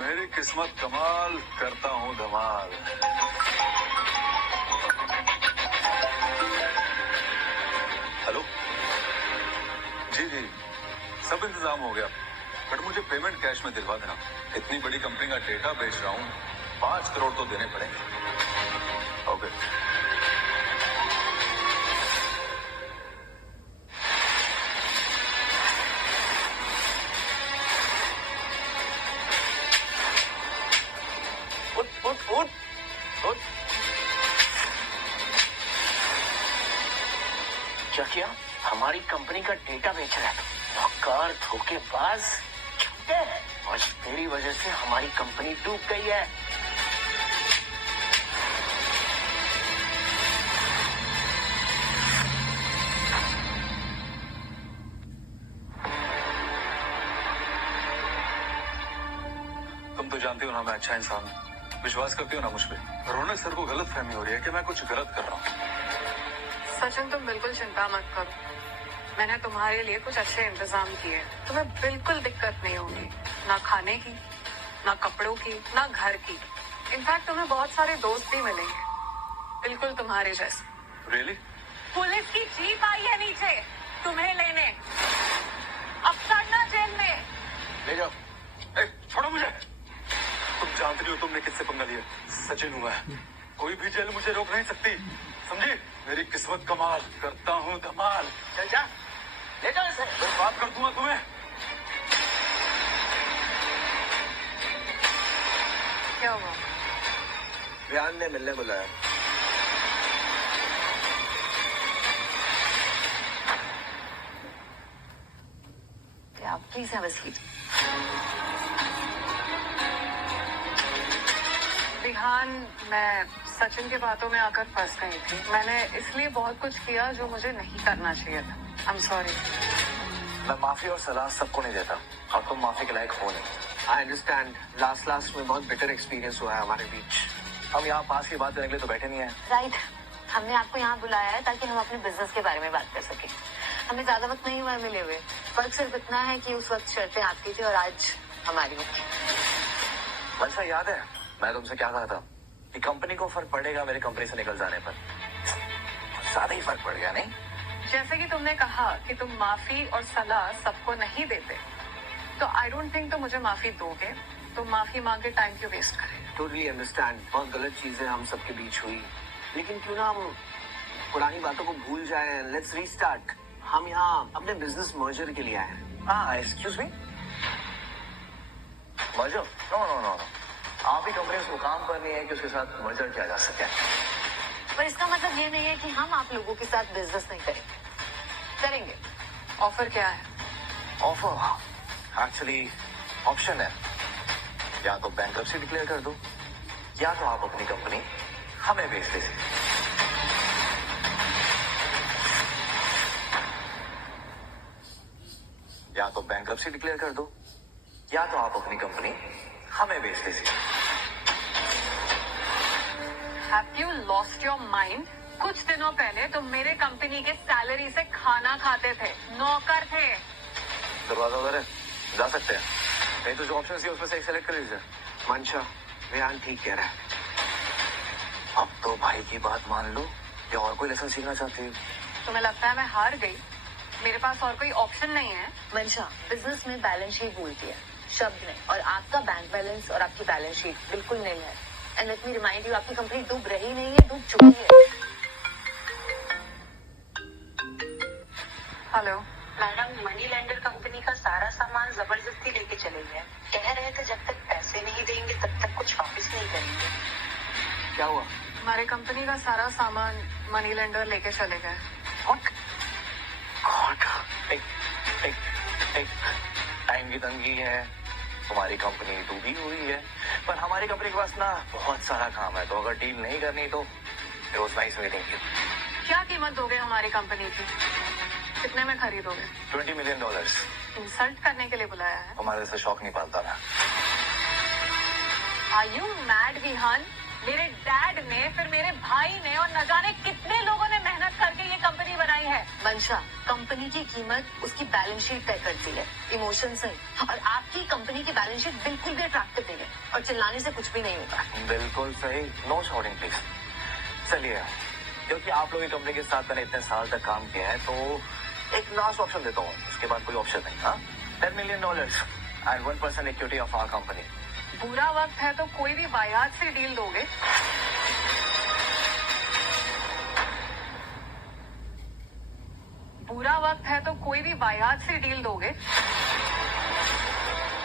मेरी किस्मत कमाल, करता हूँ धमाल। हेलो जी जी, सब इंतजाम हो गया, बट मुझे पेमेंट कैश में दिलवा देना। इतनी बड़ी कंपनी का डेटा बेच रहा हूँ, 5 करोड़ तो देने पड़ेंगे। ओके। उठ। क्या किया? हमारी कंपनी का डेटा बेच रहा है। मक्कार, धोखेबाज, झूठे। आज तेरी वजह से हमारी कंपनी डूब गई है। तुम तो जानती हो ना मैं अच्छा इंसान हूँ। विश्वास करती हो ना मुझ पे? रौनक सर को गलत फहमी हो रही है कि मैं कुछ गलत कर रहा हूँ। सचिन, तुम बिल्कुल चिंता मत करो। मैंने तुम्हारे लिए कुछ अच्छे इंतजाम किए। तुम्हें बिल्कुल दिक्कत नहीं होगी, ना खाने की, ना कपड़ों की, ना घर की। इनफैक्ट तुम्हें बहुत सारे दोस्त भी मिलेंगे, बिल्कुल तुम्हारे जैसे। रियली? पुलिस की जीप आई है नीचे तुम्हें लेने। अब चढ़ना जेल में। ले जाओ। छोड़ो मुझे। तुम जानती नहीं हो तुमने किससे पंगा लिया। सचिन हूँ मैं, कोई भी जेल मुझे रोक नहीं सकती, समझी? मेरी किस्मत कमाल, करता हूँ धमाल। चल जा, ले जाओ इसे। मैं बात कर दूंगा तुम्हें। क्या हुआ? रेहान ने मिलने बुलाया। Please have a seat. Rihan, मैं सचिन की बातों में आकर फंस गई थी। मैंने इसलिए बहुत कुछ किया जो मुझे नहीं करना चाहिए था। I am sorry. मैं माफी और सलाह सबको नहीं देता, और तुम माफी के लायक हो नहीं। I understand. लास्ट में बहुत बेटर एक्सपीरियंस हुआ है हमारे बीच। हम यहाँ पास की बात करने के लिए तो बैठे नहीं है। राइट, हमने आपको यहाँ बुलाया है ताकि हम अपने बिजनेस के बारे में बात कर सकें। हमें ज्यादा वक्त नहीं हुआ है मिले हुए, फर्क सिर्फ इतना है कि उस वक्त शर्तें आपकी थी और आज हमारी होगी। मंशा, याद है मैं तुमसे क्या कहा था कि कंपनी को फर्क पड़ेगा मेरे कंपनी से निकल जाने पर? ज्यादा ही फर्क पड़ गया नहीं? जैसे कि तुमने कहा कि तुम माफी और सलाह सबको नहीं देते, तो आई डोंट थिंक तुम मुझे माफी दोगे। तुम माफी मांग के टाइम क्यों वेस्ट करें? टोटली अंडरस्टैंड, बहुत गलत चीजें हम सबके बीच हुई, लेकिन क्यों ना हम पुरानी बातों को भूल जाएं। Let's restart. हम यहाँ अपने बिजनेस मर्जर के लिए आए हैं। हाँ, excuse me, merger? No no no no, आप ही कंपनी उसको काम पर नहीं है कि उसके साथ मर्जर किया जा सके। पर इसका मतलब ये नहीं है कि हम आप लोगों के साथ बिजनेस नहीं करेंगे। करेंगे। ऑफर क्या है? ऑफर एक्चुअली ऑप्शन है, या तो बैंक्रप्सी डिक्लेयर कर दो या तो आप अपनी कंपनी हमें बेच दीजिए। या तो बैंक्रप्सी डिक्लेयर कर दो या तो आप अपनी कंपनी हमें बेच दीजिए। Have you lost your mind? कुछ दिनों पहले तुम मेरे कंपनी के सैलरी से खाना खाते थे, नौकर थे। दरवाजा उधर है, जा सकते हैं। नहीं तो जो ऑप्शन है उसमें से एक सेलेक्ट कर लीजिए। मंशा, रेहान ठीक कह रहा है। अब तो भाई की बात मान लो, या और कोई लेसन सीखना चाहती हो? तुम्हें लगता है मैं हार गई? मेरे पास और कोई ऑप्शन नहीं है। मंशा, बिजनेस में बैलेंस शीट बोलती है, शब्द नहीं। और आपका बैंक बैलेंस और आपकी बैलेंस शीट बिल्कुल नहीं है। And let me remind you, आपकी कंपनी डूब रही नहीं है, डूब चुकी है। Hello madam, money lender company का सारा सामान जबरदस्ती लेके चले गए। कह रहे थे जब तक पैसे नहीं देंगे तब तक कुछ वापस नहीं करेंगे। क्या हुआ? हमारे कंपनी का सारा सामान मनी लेंडर लेके चले गए। टाइम की तंगी है, तुम्हारी कंपनी डूबी हुई है, पर हमारी कंपनी के पास ना बहुत सारा काम है, तो अगर डील नहीं करनी तो it was nice meeting you. क्या कीमत दोगे हमारी कंपनी की? कितने में खरीदोगे? $20 मिलियन। इंसल्ट करने के लिए बुलाया है? हमारे से शौक नहीं पालता मैं। Are you mad Vihaan? मेरे डैड ने, फिर मेरे भाई ने और न जाने कितने लोगों ने मेहनत करके ये कंपनी बनाई है। मंशा, कंपनी की कीमत उसकी बैलेंस शीट तय करती है, इमोशन से। और आपकी कंपनी की बैलेंस शीट बिल्कुल भी अट्रैक्टिव नहीं है, और चिल्लाने से कुछ भी नहीं होगा। बिल्कुल सही, नो शाउटिंग प्लीज। चलिए, क्योंकि आप लोग की कंपनी के साथ मैंने इतने साल तक काम किया है, तो एक लास्ट ऑप्शन देता हूँ, उसके बाद कोई ऑप्शन नहीं। हाँ, $10 million and 1% equity of our company. बुरा वक्त है तो कोई भी वाहियात से डील दोगे? बुरा वक्त है तो कोई भी वाहियात से डील दोगे?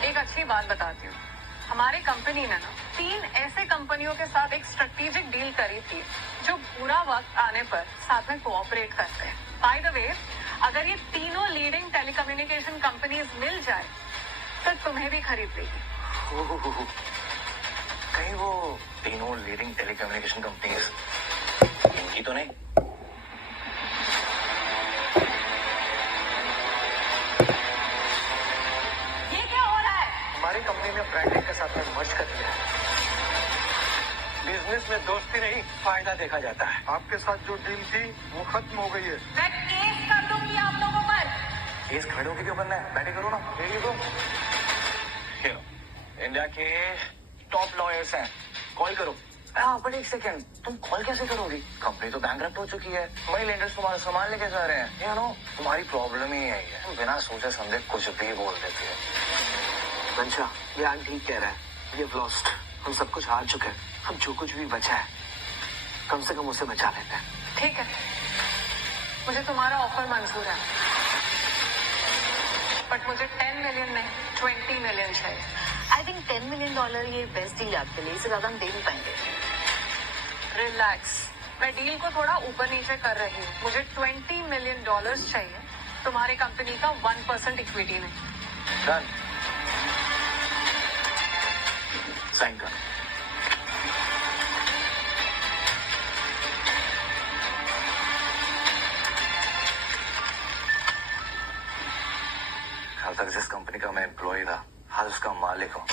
एक अच्छी बात बताती हूँ, हमारी कंपनी ने ना 3 ऐसे कंपनियों के साथ एक स्ट्रेटेजिक डील करी थी जो बुरा वक्त आने पर साथ में कोऑपरेट करते हैं। बाय द वे, अगर ये तीनों लीडिंग टेलीकम्युनिकेशन कंपनीज मिल जाए तो तुम्हें भी खरीद लेगी। कहीं वो तीनों लीडिंग टेलीकम्युनिकेशन कंपनीज इनकी तो नहीं? ये क्या हो रहा है? हमारी कंपनी ने ब्रांडिंग के साथ में मर्ज कर दिया है। बिजनेस में दोस्ती नहीं, फायदा देखा जाता है। आपके साथ जो डील थी वो खत्म हो गई है। मैं केस कर दूंगी आप लोगों पर। केस खड़े होकर क्यों करना है? बैठे करो ना। इंडिया के टॉप लॉयर्स हैं, कॉल करो। हाँ, बट एक सेकेंड, तुम कॉल कैसे करोगी? कंपनी तो बैंकरप्ट हो चुकी है, मनी लेंडर्स तुम्हारा सामान लेके जा रहे हैं। यू नो, तुम्हारी प्रॉब्लम ही यही है, तुम बिना सोचे समझे कुछ भी बोल देती है। मंशा, रेहान ठीक कह रहा है। वी हैव लॉस्ट, हम सब कुछ हार चुके हैं। हम जो कुछ भी बचा है कम से कम उसे बचा लेते हैं। ठीक है, मुझे तुम्हारा ऑफर मंजूर है, बट मुझे 10 मिलियन नहीं 20 मिलियन चाहिए। आई थिंक $10 मिलियन ये बेस्ट डील है आपके लिए, इससे ज्यादा हम दे नहीं पाएंगे। रिलैक्स, मैं डील को थोड़ा ऊपर नीचे कर रही हूँ। मुझे $20 मिलियन चाहिए, तुम्हारी कंपनी का 1% इक्विटी नहीं। डन, साइन कर। कल तक जिस कंपनी का मैं एम्प्लॉय था, आज उसका मालिक हूँ।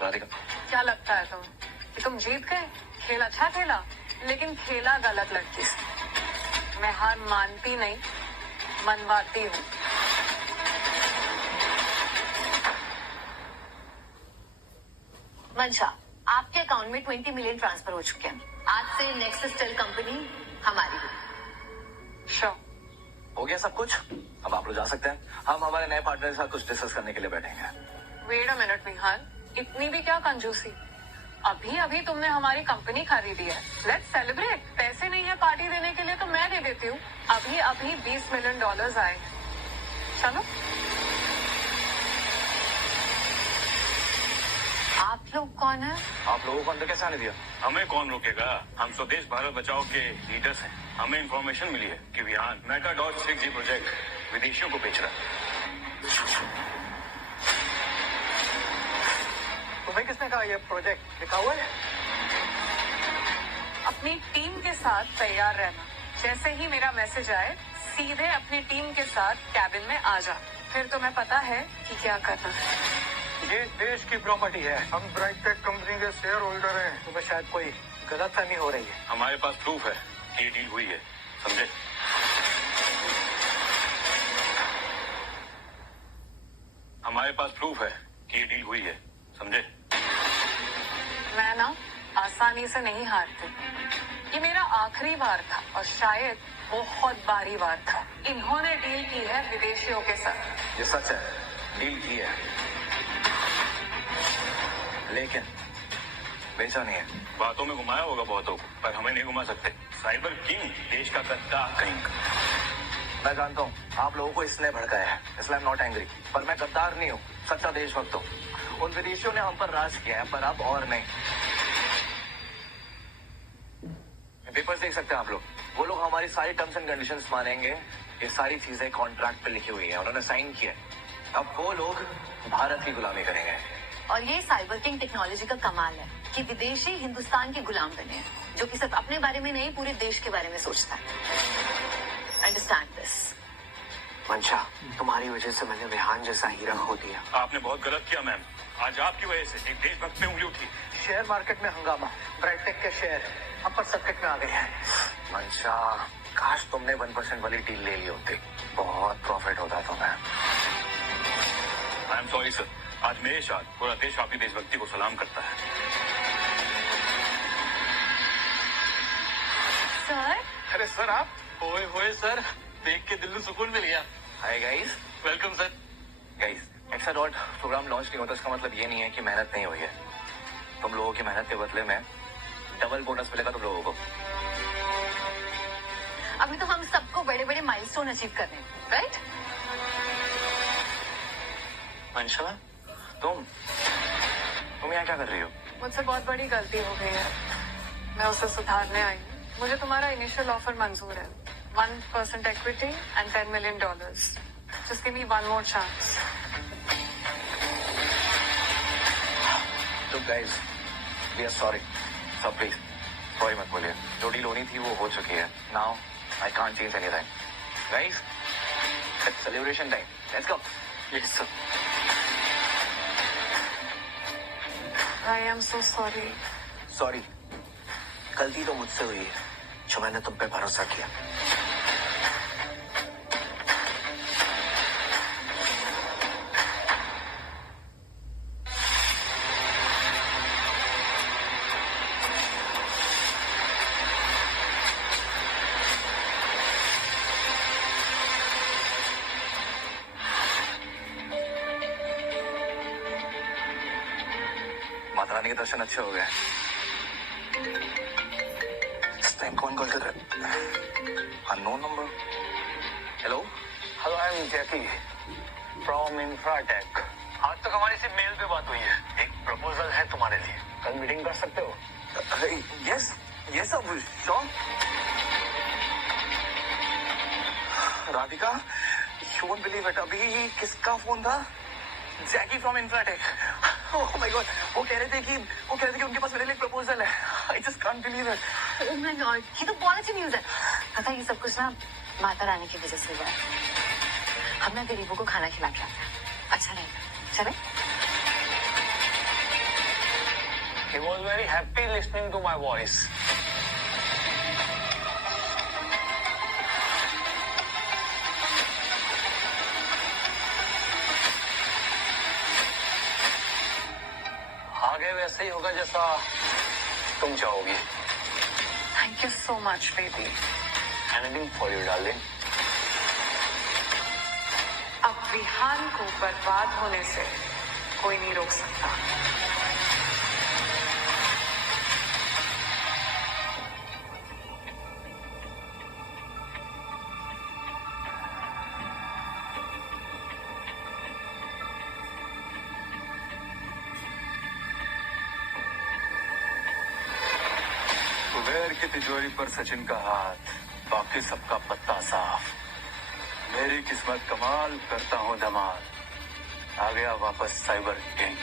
राधिका, क्या लगता है तुम्हें कि तुम जीत गए? खेल अच्छा खेला, लेकिन खेला गलत लड़की से। मैं हार मानती नहीं, मनवाती हूँ। मंशा, आपके अकाउंट में 20 मिलियन ट्रांसफर हो चुके हैं। आज से नेक्सस टेल कंपनी हमारी है। श्योर। हो गया सब कुछ? अब आप लोग जा सकते हैं। हम हमारे नए पार्टनर के साथ कुछ डिस्कस करने के लिए बैठेंगे। वेट अ मिनट निहाल, इतनी भी क्या कंजूसी? अभी अभी तुमने हमारी कंपनी खरीदी है। Let's celebrate. पैसे नहीं है पार्टी देने के लिए तो मैं दे देती हूँ। अभी अभी $20 मिलियन आए। चलो। आप लोग कौन है? आप लोगों को अंदर कैसे आने दिया? हमें कौन रोकेगा? हम स्वदेश भारत बचाओ के लीडर्स हैं। हमें इंफॉर्मेशन मिली है कि विहान Meta.6G प्रोजेक्ट विदेशियों को बेच रहा है। तुम्हें किसने कहा ये प्रोजेक्ट लिखा हुआ है? अपनी टीम के साथ तैयार रहना। जैसे ही मेरा मैसेज आए सीधे अपनी टीम के साथ कैबिन में आ जा। फिर तुम्हें पता है कि क्या करना है। ये देश की प्रॉपर्टी है। हम ब्राइटेक कंपनी के शेयर होल्डर हैं। तुम्हें शायद कोई गलतफहमी हो रही है। हमारे पास प्रूफ है कि ये डील हुई है, समझे? हमारे पास प्रूफ है कि ये डील हुई है, समझे? मैं ना आसानी से नहीं हारती। ये मेरा आखिरी बार था और शायद बहुत भारी बार था। इन्होंने डील की है विदेशियों के साथ। ये सच है, डील की है, लेकिन बेचा नहीं है। बातों में घुमाया होगा बहुतों को, पर हमें नहीं घुमा सकते। साइबर किंग देश का गद्दार कहीं का। मैं जानता हूँ आप लोगों को इसने भड़काया है, इसलिए नॉट एंग्री। पर मैं गद्दार नहीं हूँ, सच्चा देशभक्त हूँ। उन विदेशियों ने हम पर राज किया है, पर अब और नहीं। पेपर्स देख सकते हैं आप लोग। वो लोग हमारी सारी टर्म्स एंड कंडीशंस मानेंगे। ये सारी चीजें कॉन्ट्रैक्ट पे लिखी हुई है, उन्होंने साइन किया है। अब वो लोग भारत की गुलामी करेंगे। और ये साइबर किंग टेक्नोलॉजी का कमाल है कि विदेशी हिंदुस्तान के गुलाम बने हैं, जो कि सिर्फ अपने बारे में नहीं पूरे देश के बारे में सोचता है। Understand this. मंशा, तुम्हारी वजह से मैंने विहान जैसा हीरा खो दिया। आपने बहुत गलत किया मैम। आज आपकी वजह से एक देशभक्त पे उंगली उठी। शेयर मार्केट में हंगामा। ब्राइटेक के शेयर अपर सर्किट में आ गए हैं। मंशा, काश तुमने 1% वाली डील ले ली होती, बहुत प्रॉफिट होता तुम्हें। आई एम सॉरी सर, आज मेरे साथ पूरा देश आपकी देशभक्ति को सलाम करता है। सर? अरे सर आप? ओए होए सर, देख के दिल में सुकून मिल गया। Hi guys. Welcome sir. Guys, एक्साडॉट प्रोग्राम लॉन्च नहीं होता, इसका मतलब ये नहीं है कि मेहनत नहीं हुई है। तुम लोगों की मेहनत के बदले में डबल बोनस मिलेगा तुम लोगों को। अभी तो हम सबको बड़े बड़े माइलस्टोन अचीव कर रहे हैं, राइट? मंशा, तुम यहाँ क्या कर रही हो? मुझसे बहुत बड़ी गलती हो गई है, मैं उसे सुधारने आई हूँ। मुझे तुम्हारा इनिशियल ऑफर मंजूर है, 1% equity and $10 million. Just give me one more chance. Look guys, we are sorry. So please, sorry मत बोलिए। जो डील होनी थी वो हो चुकी है। Now I can't change anything. Guys, it's celebration time. Let's go. Yes sir. I am so sorry. Sorry, गलती तो मुझसे हुई है जो मैंने तुम पे भरोसा किया। माता रानी के दर्शन अच्छे हो गए। इस टाइम कौन कॉल कर रहा है? Unknown number. Hello. Hello, I am Jackie from Infratech. आज तक हमारी सिर्फ मेल पे बात हुई है। एक प्रपोजल है तुम्हारे लिए, कल मीटिंग कर सकते हो? यस यस सब sure. Radhika, you won't believe it, अभी किसका फोन था? Jackie from Infratech. Oh my god, वो कह रहे थे कि उनके पास मेरे लिए प्रपोजल है। I just can't believe it. Oh my God, ये तो बहुत अच्छी न्यूज़ है। पता है ये सब कुछ ना माता रानी की वजह से हुआ है। हम ना गरीबों को खाना खिला के आते हैं, अच्छा रहेगा। चले? He was very happy listening to my voice. आगे वैसे ही होगा जैसा तुम चाहोगी. Thank you so much baby. Anything for you, darling. अब विहान को बर्बाद होने से कोई नहीं रोक सकता. कुबेर की तिजोरी पर सचिन का हाथ, बाकी सबका पत्ता साफ. मेरी किस्मत कमाल, करता हूँ धमाल. आ गया वापस साइबर किंग.